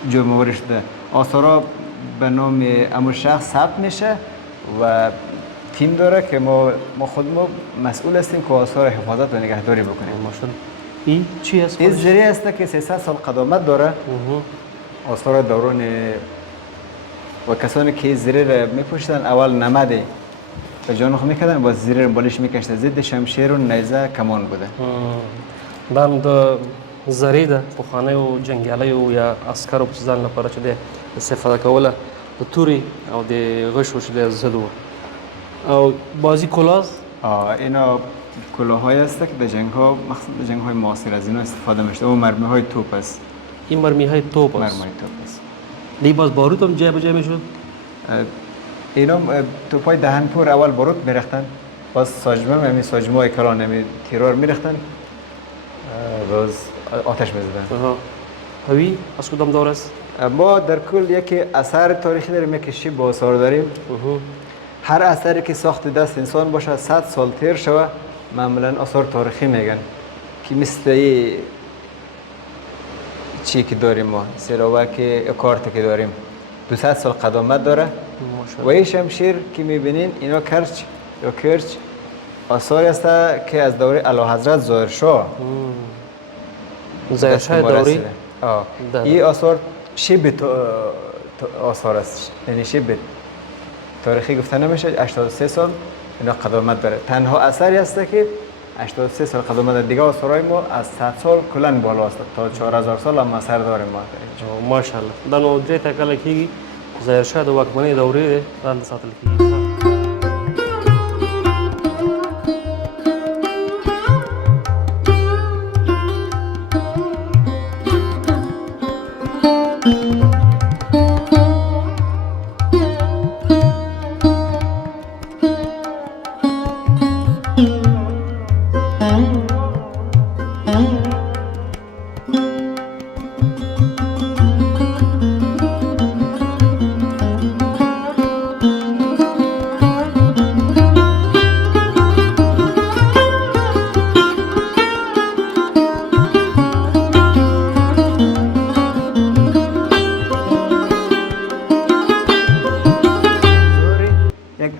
جمع شده. آثارا به نام امو شخص ثبت میشه و تیم داره که ما خود مسئول هستیم که آثار حفاظت و نگهداری بکنیم. این چی هست؟ این زری است که 300 سال قدامت داره. آثار دوران و کسانی که زری را میپوشیدن اول نمده به جان خود میکردن با زری را بالش میکشته. ضد شمشیر و نیزه کمان بوده. دام د زری ده پخوانی و جنگیالی و یا عسکرو په ځان لپاره چې د استفاده کوله د توري او د غشو چې د زدو او بازی کلاس. اینا کلاه‌هایی است که در جنگ‌ها مخصوصا در جنگ‌های معاصر از اینا استفاده میشه. و مرمی‌های توپ است. این مرمی‌های توپ است. مرمی‌های توپ است. دی باز بارود هم جای به جای میشد. اینا توپای دهنپور اول بارود می‌ریختن. باز ساجمه همین ساجمه‌های کلان همین تیرار می‌ریختن. باز آتش می‌زدن. هوی از کدام دور است؟ ما در کل یک اثر تاریخی داریم، یک شیب با آثار داریم. هر اثری که ساخت دست انسان باشه 100 سال تیر شوه معمولا آثار تاریخی میگن که مثل چی که داریم ما سراوک کارت که داریم 200 سال قدامت داره. و این شمشیر که میبینین اینا کرچ یا کرچ آثاری است که از دوره اعلیحضرت ظاهرشاه دوری این آثار شیب آثار است، یعنی شیب تاریخی گفته نمیشه. 83 سال اینا قدامت داره. تنها اثری است که 83 سال قدامت داره. دیگه آثارای ما از 100 سال کلن بالا است تا 4000 سال هم اثر داریم ما. ماشاءالله دا نو درې ته کله کېږي ظاهرشاه د واکمنۍ دورې دلته ساتل کېږي.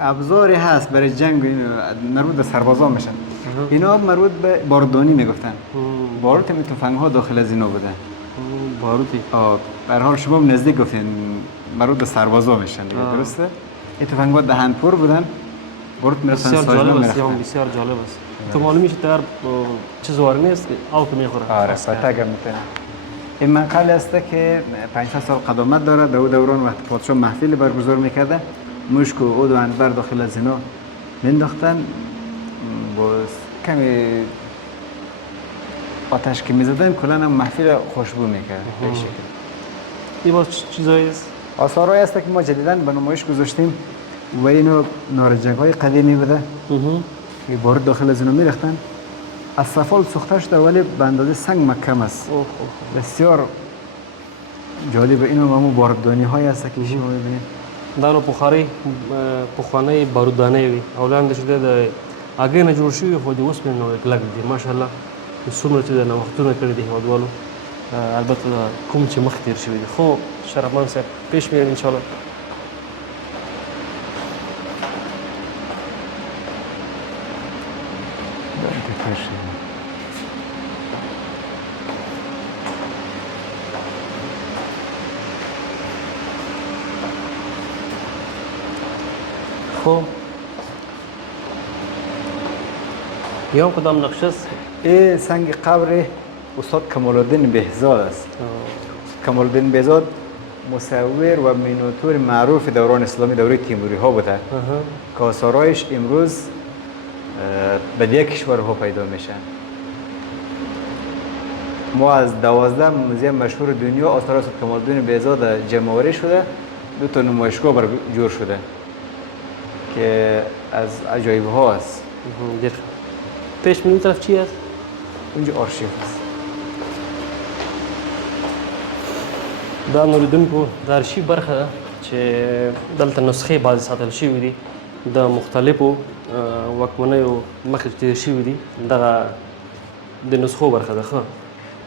ابزاری هست برای جنگ مربوط به سربازان میشن. اینا مربوط به باردانی میگفتن. باروت می تفنگ ها داخل از اینا بوده. باروتی به هر حال شما هم نزدیک گفتین مربوط به سربازا میشن دیگه، درسته؟ این تفنگ ها دهنپور بودن. باروت میرسن بسیار ساجنا جالب است، میرفتن. بسیار جالب است. تو معلومی است در چیز وارد نیست آوت میخوره. آره فتاگم میتونه. این مقاله است که 500 سال قدامت داره. در دوران وقت پادشاه محفل برگزار میکرده مشک و عود و عنبر داخل از اینا مینداختن با کمی آتش که میزدن کلا هم محفل خوشبو میکرد. به شکل این باز چیزایی است. آثارهایی است که ما جدیداً به نمایش گذاشتیم و اینو نارنجک های قدیمی بوده که بارود داخل از اینا میریختن. از سفال سوخته شده ولی به اندازه سنگ محکم است. بسیار جالب. اینو همون باردانی های است که شما میبینید. دانو بخاری پخوانی بارودانه وی اولند شده د اگه نه جوړ شوی خو د اوس په نو کلک دي ماشاءالله څومره چې د نوښتونه کړي دي هیوادوالو البته کوم چې مخ تیر شوی دي خو شرفمن صاحب پیش میریم ان شاء الله. خب یو کدام نقشه است. این سنگ قبر استاد کمال الدین بهزاد است. کمال الدین بهزاد مصور و میناتور معروف دوران اسلامی دوره تیموری ها بوده که آثارایش امروز به دیگه کشورها پیدا میشن. ما از 12 موزه مشهور دنیا آثار استاد کمال الدین بهزاد جمع‌آوری شده. 2 تا نمایشگاه جور شده که از عجایب ها است. پیش میریم طرف چی است؟ اونجا آرشیو است. دا نوریدونکو د آرشیو برخه ده چې دلته نسخې بعضې ساتل شوي دي د مختلفو واکمنیو مخکې تیر شوي دي دغه د نسخو برخه ده. ښه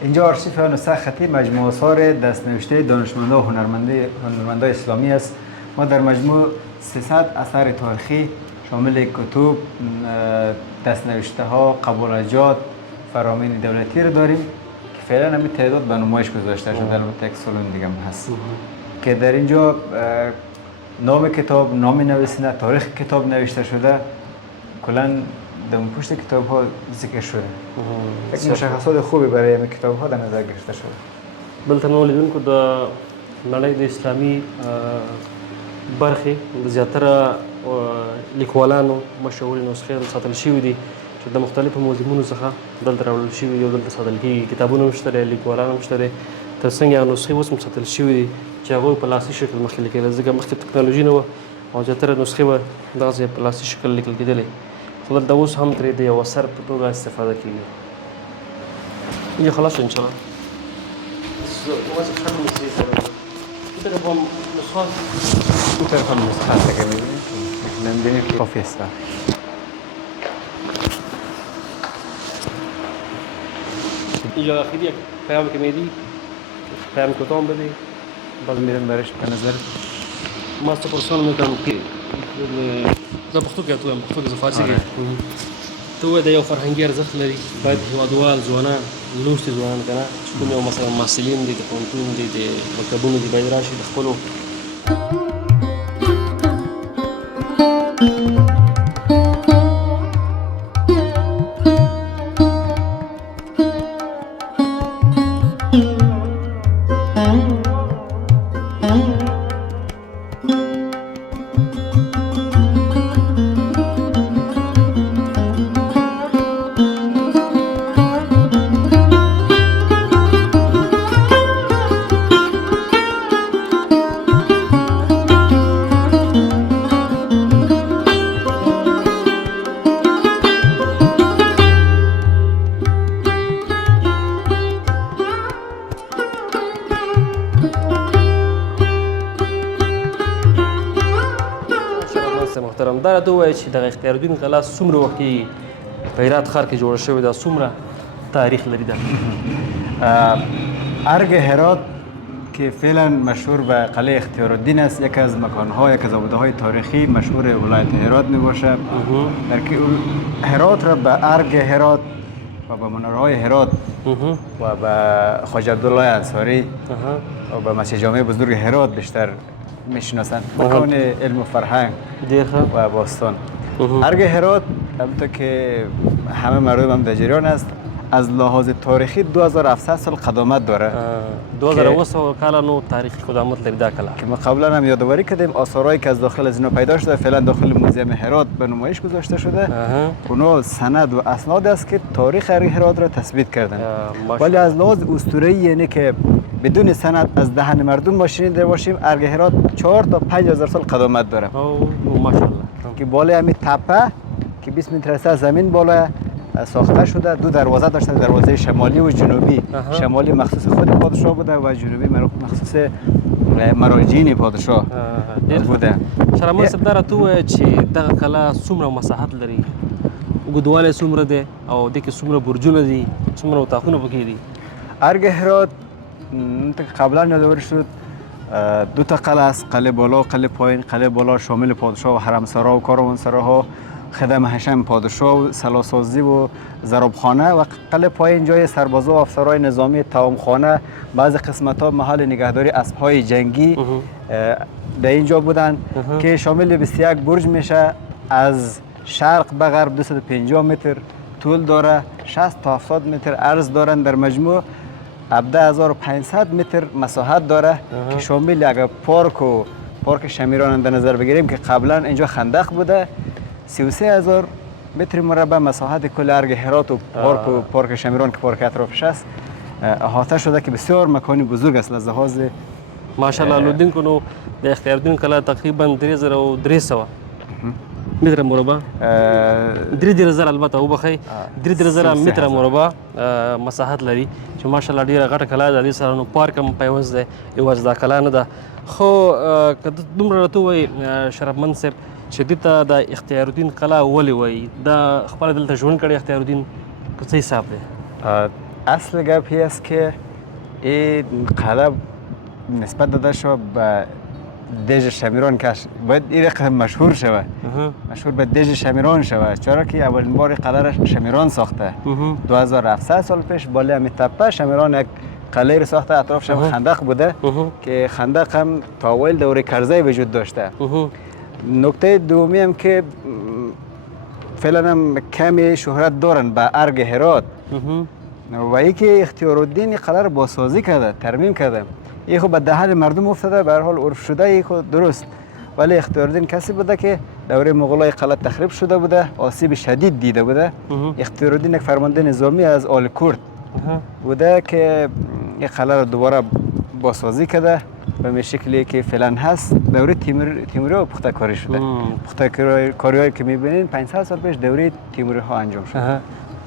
اینجا آرشیف نسخه خطی مجموعه آثار دستنوشته دانشمندان و هنرمندان اسلامی است. ما در مجموع 300 اثر تاریخی شامل کتب، دستنوشته ها، قبولجات، فرامین دولتی رو داریم که فعلا همین تعداد به نمایش گذاشته شده. البته یک سالن دیگه هم هست که در اینجا نام کتاب، نام نویسنده، تاریخ کتاب نوشته شده. کلا در پشت کتاب ها ذکر شده. یک مشخصات خوبی برای این کتاب ها در نظر گرفته شده. دلته نو لیدونکو د نړۍ د اسلامي برخې د زیاتره لیکوالانو مشهورې نسخې ساتل شوي دي چې د مختلفو موزیمونو څخه دلته راوړل شوي دي او دلته ساتل کېږي. کتابونه هم شته دي، لیکوالان هم شته دي. تر څنګه هغه نسخې اوس هم ساتل شوي دي چې هغوی په لاسي شکل مخکې لیکل. ځکه مخکې ټکنالوژي نه وه او زیاتره نسخې به دغسې په لاسي شکل لیکل کېدلې. خو دلته اوس هم ترې د یو اثر په توګه استفاده کېږي. اینجا خلاص شد انشاءالله. اون طرف هم نسخه هست که میبینید. نمیدونیم که کافی است. اینجا اخیری یک پیام که میدی پیام کتام بدی باز میرم برش به نظر ما ست پرسون میکنم که زه پښتو کې اتوم پښتو کې زفاسی کې ته د یو فرهنګي ارزښت لري باید هیوادوال ځوانان لوستي ځوانان کنه چې کوم یو مثلا محصلین دي د پوهنتون دي د مکتبونو دي باید راشي د خپلو محترم دا راته ووایه چې دغه اختیار الدین کلا څومره وخت کې په هرات ښار کې جوړه شوې ده، څومره تاریخ لري ده؟ ارگ هرات که فعلا مشهور به قلعه اختیارالدین است. یک از مکان‌ها، یک از آباده‌های تاریخی مشهور ولایت هرات میباشه. در که هرات را به ارگ هرات و به منارهای هرات و به خواجه عبدالله انصاری و به مسجد جامع بزرگ هرات بیشتر میشناسند. مکان علم و فرهنگ و باستان. ارگ هرات همونطور که همه مردم هم در جریان است، از لحاظ تاریخی 2700 سال قدامت داره. 2200 کال نو تاریخی قدامت لري دا کلا که ما قبلا هم یادآوری کردیم آثارهایی که از داخل از اینا پیدا شده فعلا داخل موزیم هرات به نمایش گذاشته شده. اونا سند و اسناد است که تاریخ ارگ هرات را تثبیت کردن. ولی از لحاظ اسطوره‌ای یعنی که بدون سند از دهن مردم ما شنیده باشیم ارگ هرات 4 تا 5000 سال قدامت داره. ماشاءالله. که بالای همین تپه که 20 متر از زمین بالا ساخته شده. دو دروازه داشته، دروازه شمالی و جنوبی. شمالی مخصوص خود پادشاه بوده و جنوبی مخصوص مراجعین پادشاه بوده. شرمان صاحب دا راته ووایه چې دغه کلا څومره مساحت لري، اوږدوالی څومره دی او دې کې څومره برجونه دي، څومره اتاقونه پکې دي؟ ارگ هرات قبلا یادآوری شد 2 تا قلعه است، قلعه بالا و قلعه پایین. قلعه بالا شامل پادشاه و حرمسرا و کاروانسراها، خدم حشم پادشاه و سلاسازی و ضربخانه، و قلعه پایین جای سربازا و افسرهای نظامی، توامخانه، بعضی قسمت ها محل نگهداری اسبهای جنگی در اینجا بودن که شامل 21 برج میشه. از شرق به غرب 250 متر طول داره، 60 تا 70 متر عرض دارن. در مجموع 17500 متر مساحت داره که شامل اگر پارک شمیران در نظر بگیریم که قبلا اینجا خندق بوده، 33000 متر مربع مساحت کل ارگ هرات و پارک شمیران که پارک اطرافش است احاطه شده که بسیار مکانی بزرگ است از لحاظ ماشاءالله. لیدونکو نو د اختیارالدین کلا تقریبا 3300 متر مربع 3000 البته وبخئ 3000 متر مربع مساحت لري چې ماشاءالله ډیره غټه کلا ده. دې سره نو پارک هم پیوست دی، یوازې دا کلا نه ده. خو که دومره راته ووایي شرفمند صاحب چې دې ته د اختیارالدین کلا ولې وایي؟ دا خپله دلته ژوند کړی اختیارالدین که څه حساب دی؟ اصل گپ این است که این قلعه نسبت داده شد به دژ شمیران که باید این رقم مشهور شود، مشهور به دژ شمیران شود، چرا که اولین بار قلعه را شمیران ساخته 2700 سال پیش. بالای همین تپه شمیران یک قلعه را ساخته، اطرافش هم خندق بوده که خندق هم تا اول دوره کرزی وجود داشته. نکته دومی هم که فعلا هم کمی شهرت دارن به ارگ هرات و ای که اختیارالدین قلعه را بازسازی کرده، ترمیم کرده. این خود به دهن مردم افتاده، به هر حال عرف شده این خود درست، ولی اختیارالدین کسی بوده که دوره مغولای قلعه تخریب شده بوده، آسیب شدید دیده بوده. اختیارالدین یک فرمانده نظامی از آل کرد بوده که این قلعه را دوباره بازسازی کرده به شکلی که فعلا هست. دوره تیموری ها پخته کاری شده. پخته کاری هایی که میبینین 500 سال پیش دوره تیموری ها انجام شده.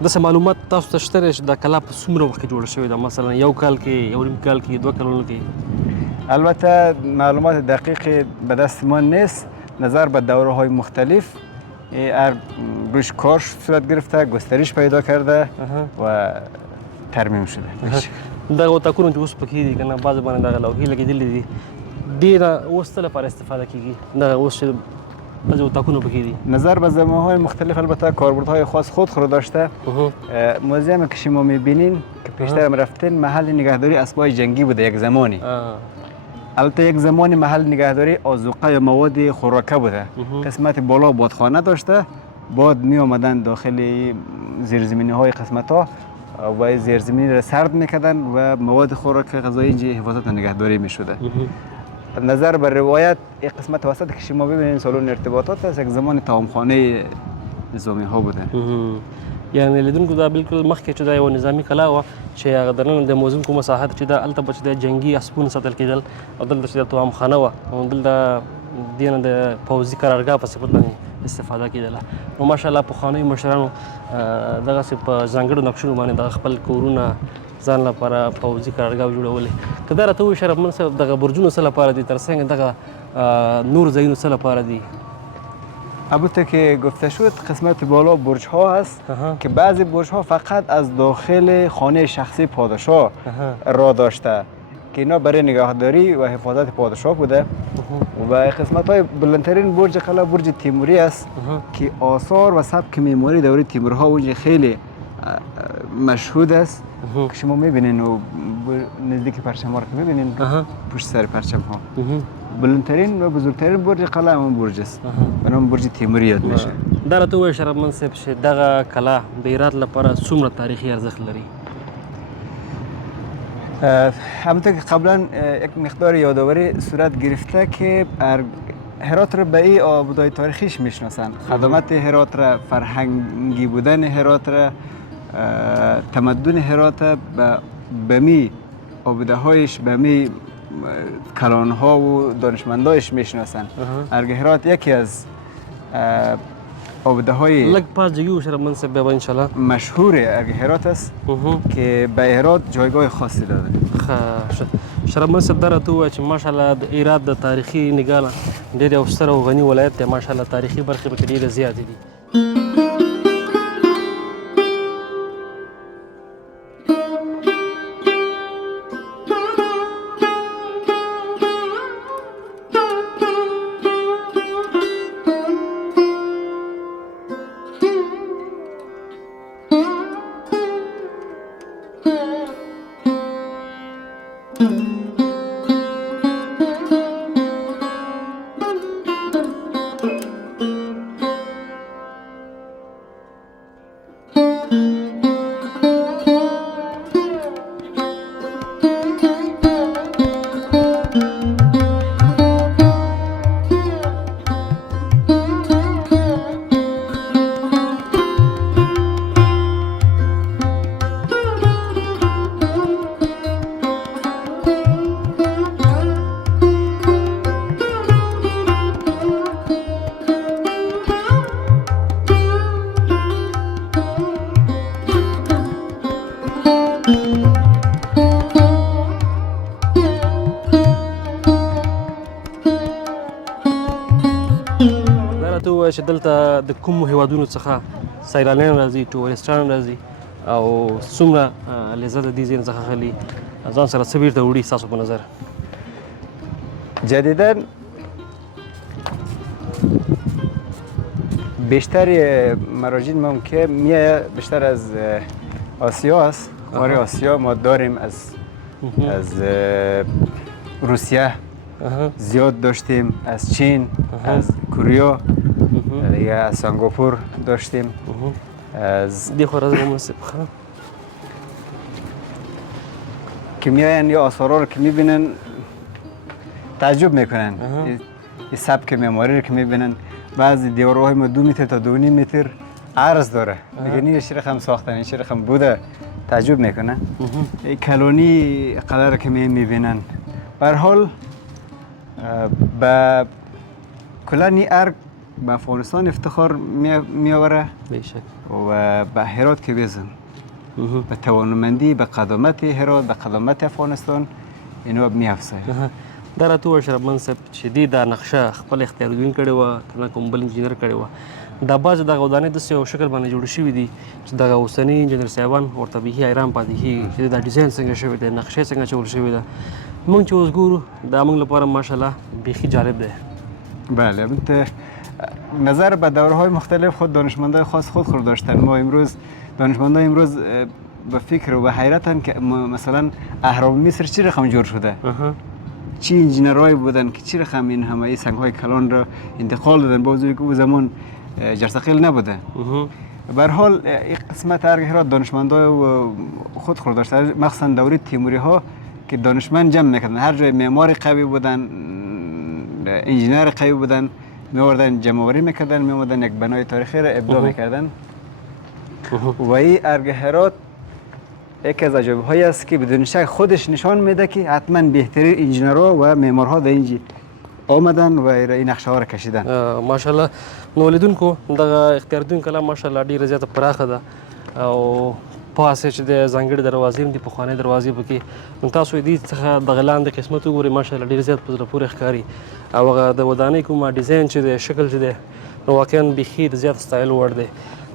داسې معلومات تاسو ته شته چې دا کلا په څومره وخت کې جوړه شوې ده؟ مثلا یو کال کې، یو نیم کال کې، 2 کالونو کې؟ البته معلومات دقیق به دست ما نیست. نظر به دوره های مختلف روش کار صورت گرفته، گسترش پیدا کرده و ترمیم شده. دغه اتاقونه چې اوس پکې دي که نه، بعضې باندې دغه لوحې لګېدلې دي، ډېره اوس څه لپاره استفاده کېږي؟ دغه اوس چې بعضې اتاقونه پکې دي نظر به زمانهای مختلف البته کاربردهای خاص خود داشته. موزیم که شما میبینین که پیشتر هم رفتین محل نگهداری اسبای جنگی بوده یک زمانی. البته یک زمانی محل نگهداری آذوقه یا مواد خوراکه بوده. قسمت بالا بادخانه داشته، باد می آمدن داخل زیرزمینی های قسمت ها و زیرزمینی را سرد میکردن و مواد خوراک غذایی اینجا حفاظت و نگهداری میشده. نظر به روایت یک قسمت وسط که شما ببینید سالن ارتباطات است، یک زمان توامخانه نظامی ها بوده. یعنی لیدونکو دا بالکل مخکې چې دا یو نظامي کلا وه چې هغه دننه د موزیم کومه ساحه چې دا هلته به چې د جنګي اسپونه ساتل کېدل او دلته چې د توامخانه وه او دلته دې نه د پوځي قرارګاه په صفت باندې استفاده کېدله. نو ماشاءالله پخوانیو مشرانو دغسې په ځانګړو نقشونو باندې د خپل کورونه ځان لپاره پوځي قرارګاه جوړولې. که دا راته ووایي شرفمند صاحب دغه برجونه څه لپاره دي، تر څنګ دغه نور ځایونه څه لپاره دي؟ البته که گفته شد قسمت بالا برج ها هست که بعضی برج ها فقط از داخل خانه شخصی پادشاه را داشته که اینا برای نگهداری و حفاظت پادشاه بوده و قسمت های بلندترین برج قلعه برج تیموری است که آثار و سبک معماری دوره تیمورها اونجا خیلی مشهود است که شما میبینین و نزدیک پرچم ها رو که میبینین پشت سر پرچم ها بلندترین و بزرگترین برج قلعه همون برج است به نام برج تیموری یاد میشه. دا راته ووایه شرافمند صاحب چې دغه کلا د هرات لپاره څومره تاریخي ارزښت لري؟ همونطور که قبلا یک مقدار یادآوری صورت گرفته که هرات را به این آبادهای تاریخیش میشناسن. خدمات هرات را، فرهنگی بودن هرات را، تمدن هرات به می آباده هایش، به می کلان ها و دانشمندایش میشناسن. ارگ هرات یکی از آباده های لږ پاس جګي و شرافمند صاحب بیا به انشاءالله مشهور ارگ هرات است که به هرات جایگاه خاصی داده. شرافمند صاحب دا راته ووایه چې ماشاءالله د هرات د تاریخي نګاه نه ډېر یو ستر او غني ولایت دی. ماشاءالله تاریخي برخې پکې ډېرې زیاتې دي. چې دلته د کومو هیوادونو څخه سیلانیان راځي، ټوریسټان راځي او څومره لذت د دې ځای څخه اخلي، ځان سره څه بیرته وړي ستاسو په نظر؟ جدیداً بیشتر مراجع ممکن میایه بیشتر از آسیا است. قاره آسیا ما داریم از روسیه زیاد داشتیم، از چین، از کره، دیگه از سنگاپور داشتیم، از دی خو راځي مناسب که میاین یا آثارا رو که میبینن تعجب میکنن. این سبک معماری رو که میبینن بعضی دیوارهای ما 2 متر تا 2.5 متر عرض داره. میگن این چی رقم ساختن، این چی رقم بوده، تعجب میکنن. این کلونی قلعه رو که میبینن به هر حال به کلا این ارگ به افغانستان افتخار میآوره و به هرات که بیزن به توانمندی، به قدامت هرات، به قدامت افغانستان اینو میافزه. دا راته ووایه شرافمند صاحب چې دې دا نقشه خپل اختیاردوین کړې وه که نه کوم بل انجینر کړې وه، دا بعضې دغه ودانۍ داسې یو شکل باندې جوړې شوي دي چې دغه اوسني انجینر صاحبان ورته بیخي حیران پاتې کېږي چې دا ډیزاین څنګه شوی دی، نقشې څنګه چول شوې ده. موږ چې اوس ګورو دا موږ لپاره ماشاءالله بیخي جالب دی. بله، البته نظر به دوره‌های مختلف خود دانشمندان خاص خود داشتن. ما امروز دانشمندان امروز به فکر و به حیرتن که مثلا اهرام مصر چی رقم جور شده، چی انجینرایی بودن که چی رقم این همه سنگ‌های کلان را انتقال دادن، با وجودی که او زمان جرثقیل نبوده. به هر حال این قسمت ارگ هرات دانشمندای خود داشتن، مخصوصا دوره تیموری ها که دانشمند جمع میکردن، هر جای معمار قوی بودن، انجینر قوی بودن، میوردن جمع‌آوری میکردن، میوردن یک بنای تاریخی را ابداع میکردن. و این ارگ هرات یکی از عجایب‌هایی است که بدون شک خودش نشان میده که حتما بهترین انجینرها و معمارها در اینجا آمدن و این نقشه ها را کشیدن. ماشاءالله نو لیدونکو دغه اختیاردون کلا ماشاءالله ډیره زیاته پراخه ده او پاسه چې د ځانګړي دروازې هم دي، پخوانۍ دروازې پکې. نو تاسو دې څخه دغه لاندې قسمت وګورئ، ماشاءالله ډېر زیات په زړه پورې ښکاري او هغه د ودانۍ کومه ډیزاین چې دی، شکل چې دی، نو واقعا بیخي د زیات ستایلو وړ دی.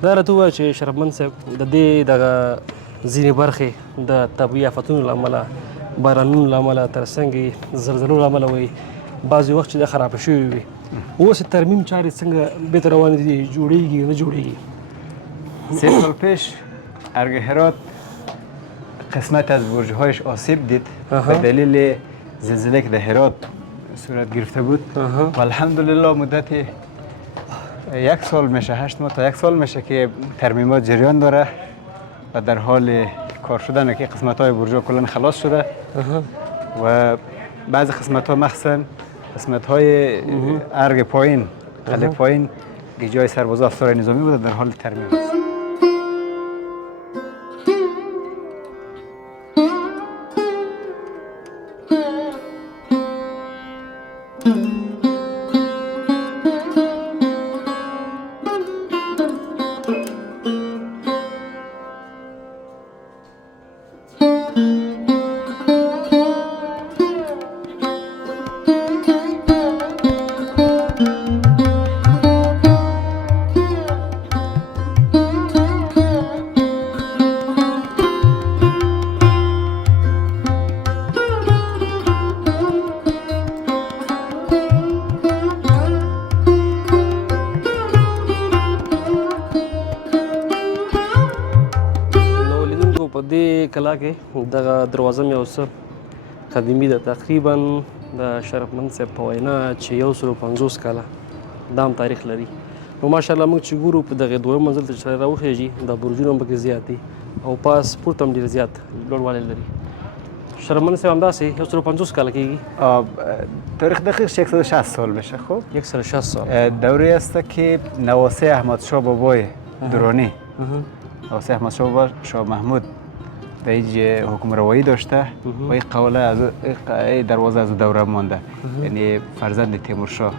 دا راته ووایه چې شرافمند صاحب د دې دغه ځینې برخې د طبیعي آفتونو له امله بارانونو له امله ترڅنګ یې زلزلو له امله وایي بعضې وخت چې دا خرابه شوې وي اوس یې ترمیم چارې څنګه بېرته روانې دي جوړېږي نه جوړېږي 3 سال پیش ارگ هرات قسمت از برج‌هایش آسیب دید به دلیل زلزله که در هرات صورت گرفته بود و الحمدلله مدت 1 سال میشه 8 ماه تا 1 سال میشه که ترمیمات جریان داره و در حال کار شدن که قسمت های برج‌ها کلا خلاص شده و بعضی قسمت ها مخصوصا قسمت های ارگ پایین قلعه پایین که جای سربازا افسرهای نظامی بوده در حال ترمیم است. کلا کې دغه دروازه مې یو څه قدیمي ده تقریبا د شرفمند صاحب په وینا چې 150 کاله دا هم تاریخ لري نو ماشاءالله موږ چې ګورو په دغه دویم منزل ته چې راوخیږي دا برجونه هم پکې زیات دي او پاس پورته هم ډېر زیات لوړوالی لري شرفمند صاحب همداسې 150 کاله کېږي تاریخ دقیقش 160 سال میشه. خب 160 سال دوره است که نواسه احمدشاه بابای درانی نواسه احمدشاه بابا شاه محمود در اینجا حکم روایی داشته و این قوله از دروازه از دوره مانده یعنی فرزند تیمورشاه.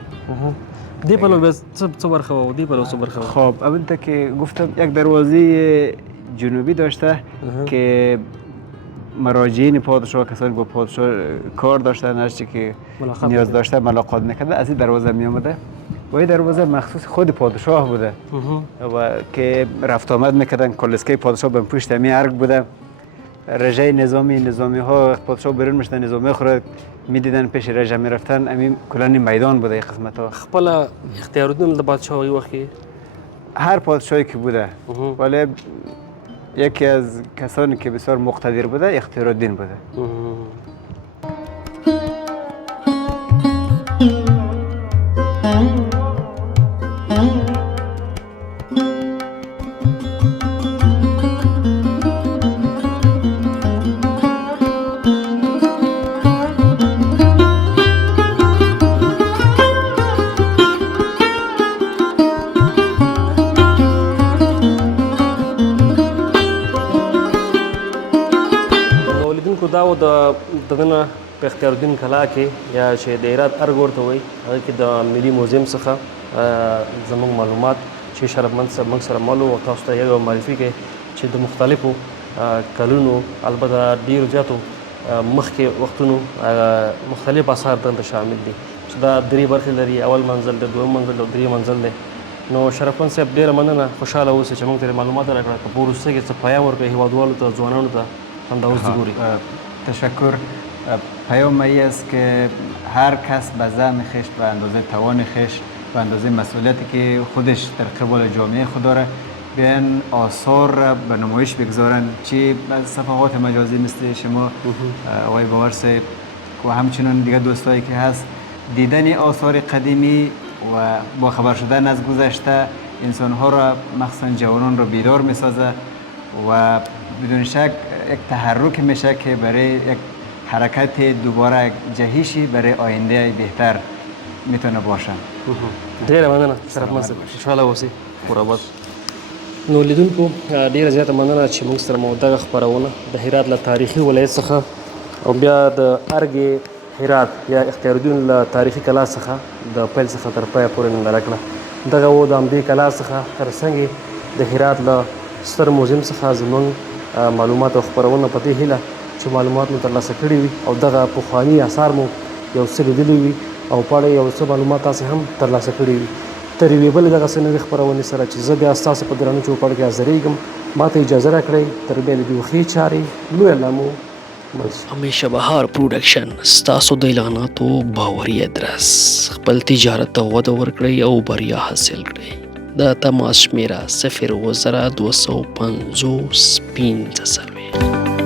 دی پلو چه برخه و دی پلو چه برخه؟ خب اول تا که گفتم یک دروازه جنوبی داشته که مراجعین پادشاه کسانی با پادشاه کار داشتن هرچی که نیاز داشته ملاقات میکرده از این دروازه می آمده و این دروازه مخصوص خود پادشاه بوده و که رفت آمد میکردن کالسکه پادشاه به پشت می ارگ بوده رژه نظامی ها پادشاه بیرون میشدن نظامی خود میدیدن پیش رژه میرفتن همین کلانی میدان بوده این قسمت ها. خپل اختیارات د پادشاهی وخت هر پادشاهی که بوده ولی یکی از کسانی که بسیار مقتدر بوده اختیارالدین بوده. دا و د دننه په اختیارالدین کلا کې یا چې د هرات ارګ ورته وایي هغه کې د ملي موزیم څخه زموږ معلومات چې شرفمند صاحب موږ سره مالو او تاسو ته یو معرفي کوي چې د مختلفو کلونو البته ډېرو زیاتو مخکې وختونو مختلف آثار دلته شامل دي چې دا درې برخې لري اول منزل د دویم منزل او دریم منزل دی نو شرفمند صاحب ډېره مننه خوشحاله اوسئ چې موږ ته معلومات راکړه که په وروسته کې څه پیام ورکړئ هېوادوالو ته ځوانانو ته همدا اوس ګوري. تشکر. پیام ای است که هر کس به زعم خویش به اندازه توان خویش به اندازه مسئولیتی که خودش در قبال جامعه خود داره بیان آثار را به نمایش بگذارن چی صفحات مجازی مثل شما آقای باورسه و همچنان دیگه دوستایی که هست دیدن آثار قدیمی و با خبر شدن از گذشته انسانها را مخصوصا جوانان را بیدار میسازه و بدون شک یک تحرک میشه که برای یک حرکت دوباره جهشی برای آینده بهتر میتونه باشه. ډیره مننه شرفمند صاحب خوشحاله اوسئ قربت. نو لیدونکو ډیره زیاته مننه چې موږ سره مو دغه خپرونه د هرات له تاریخي ولایت څخه او بیا د ارګ هرات یا اختیارالدین له تاریخي کلا څخه د پیل څخه تر پایه پورې ننداره کړه. دغه و د همدې کلا څخه تر څنګ د هرات له ستر موزیم څخه زموږ معلومات او خپرونه په دې هیله چې معلومات مو ترلاسه کړي وي او دغه پخواني آثار مو یو څه لیدلي وي او په اړه یو څه معلومات تاسې هم ترلاسه کړي وي. تر یوې بلې دغسې نوې خپرونې سره چې زه بیا ستاسو په درانه چوپړ کې حاضرېږم ما ته اجازه راکړئ تر بیا د دې وښې چارې لویه الله مو همیشه بهار پروډکشن ستاسو د اعلاناتو باوري ادرس. خپل تجارت ته وده ورکړئ او بریا حاصل کړئ. د تماس شمیره 00250 15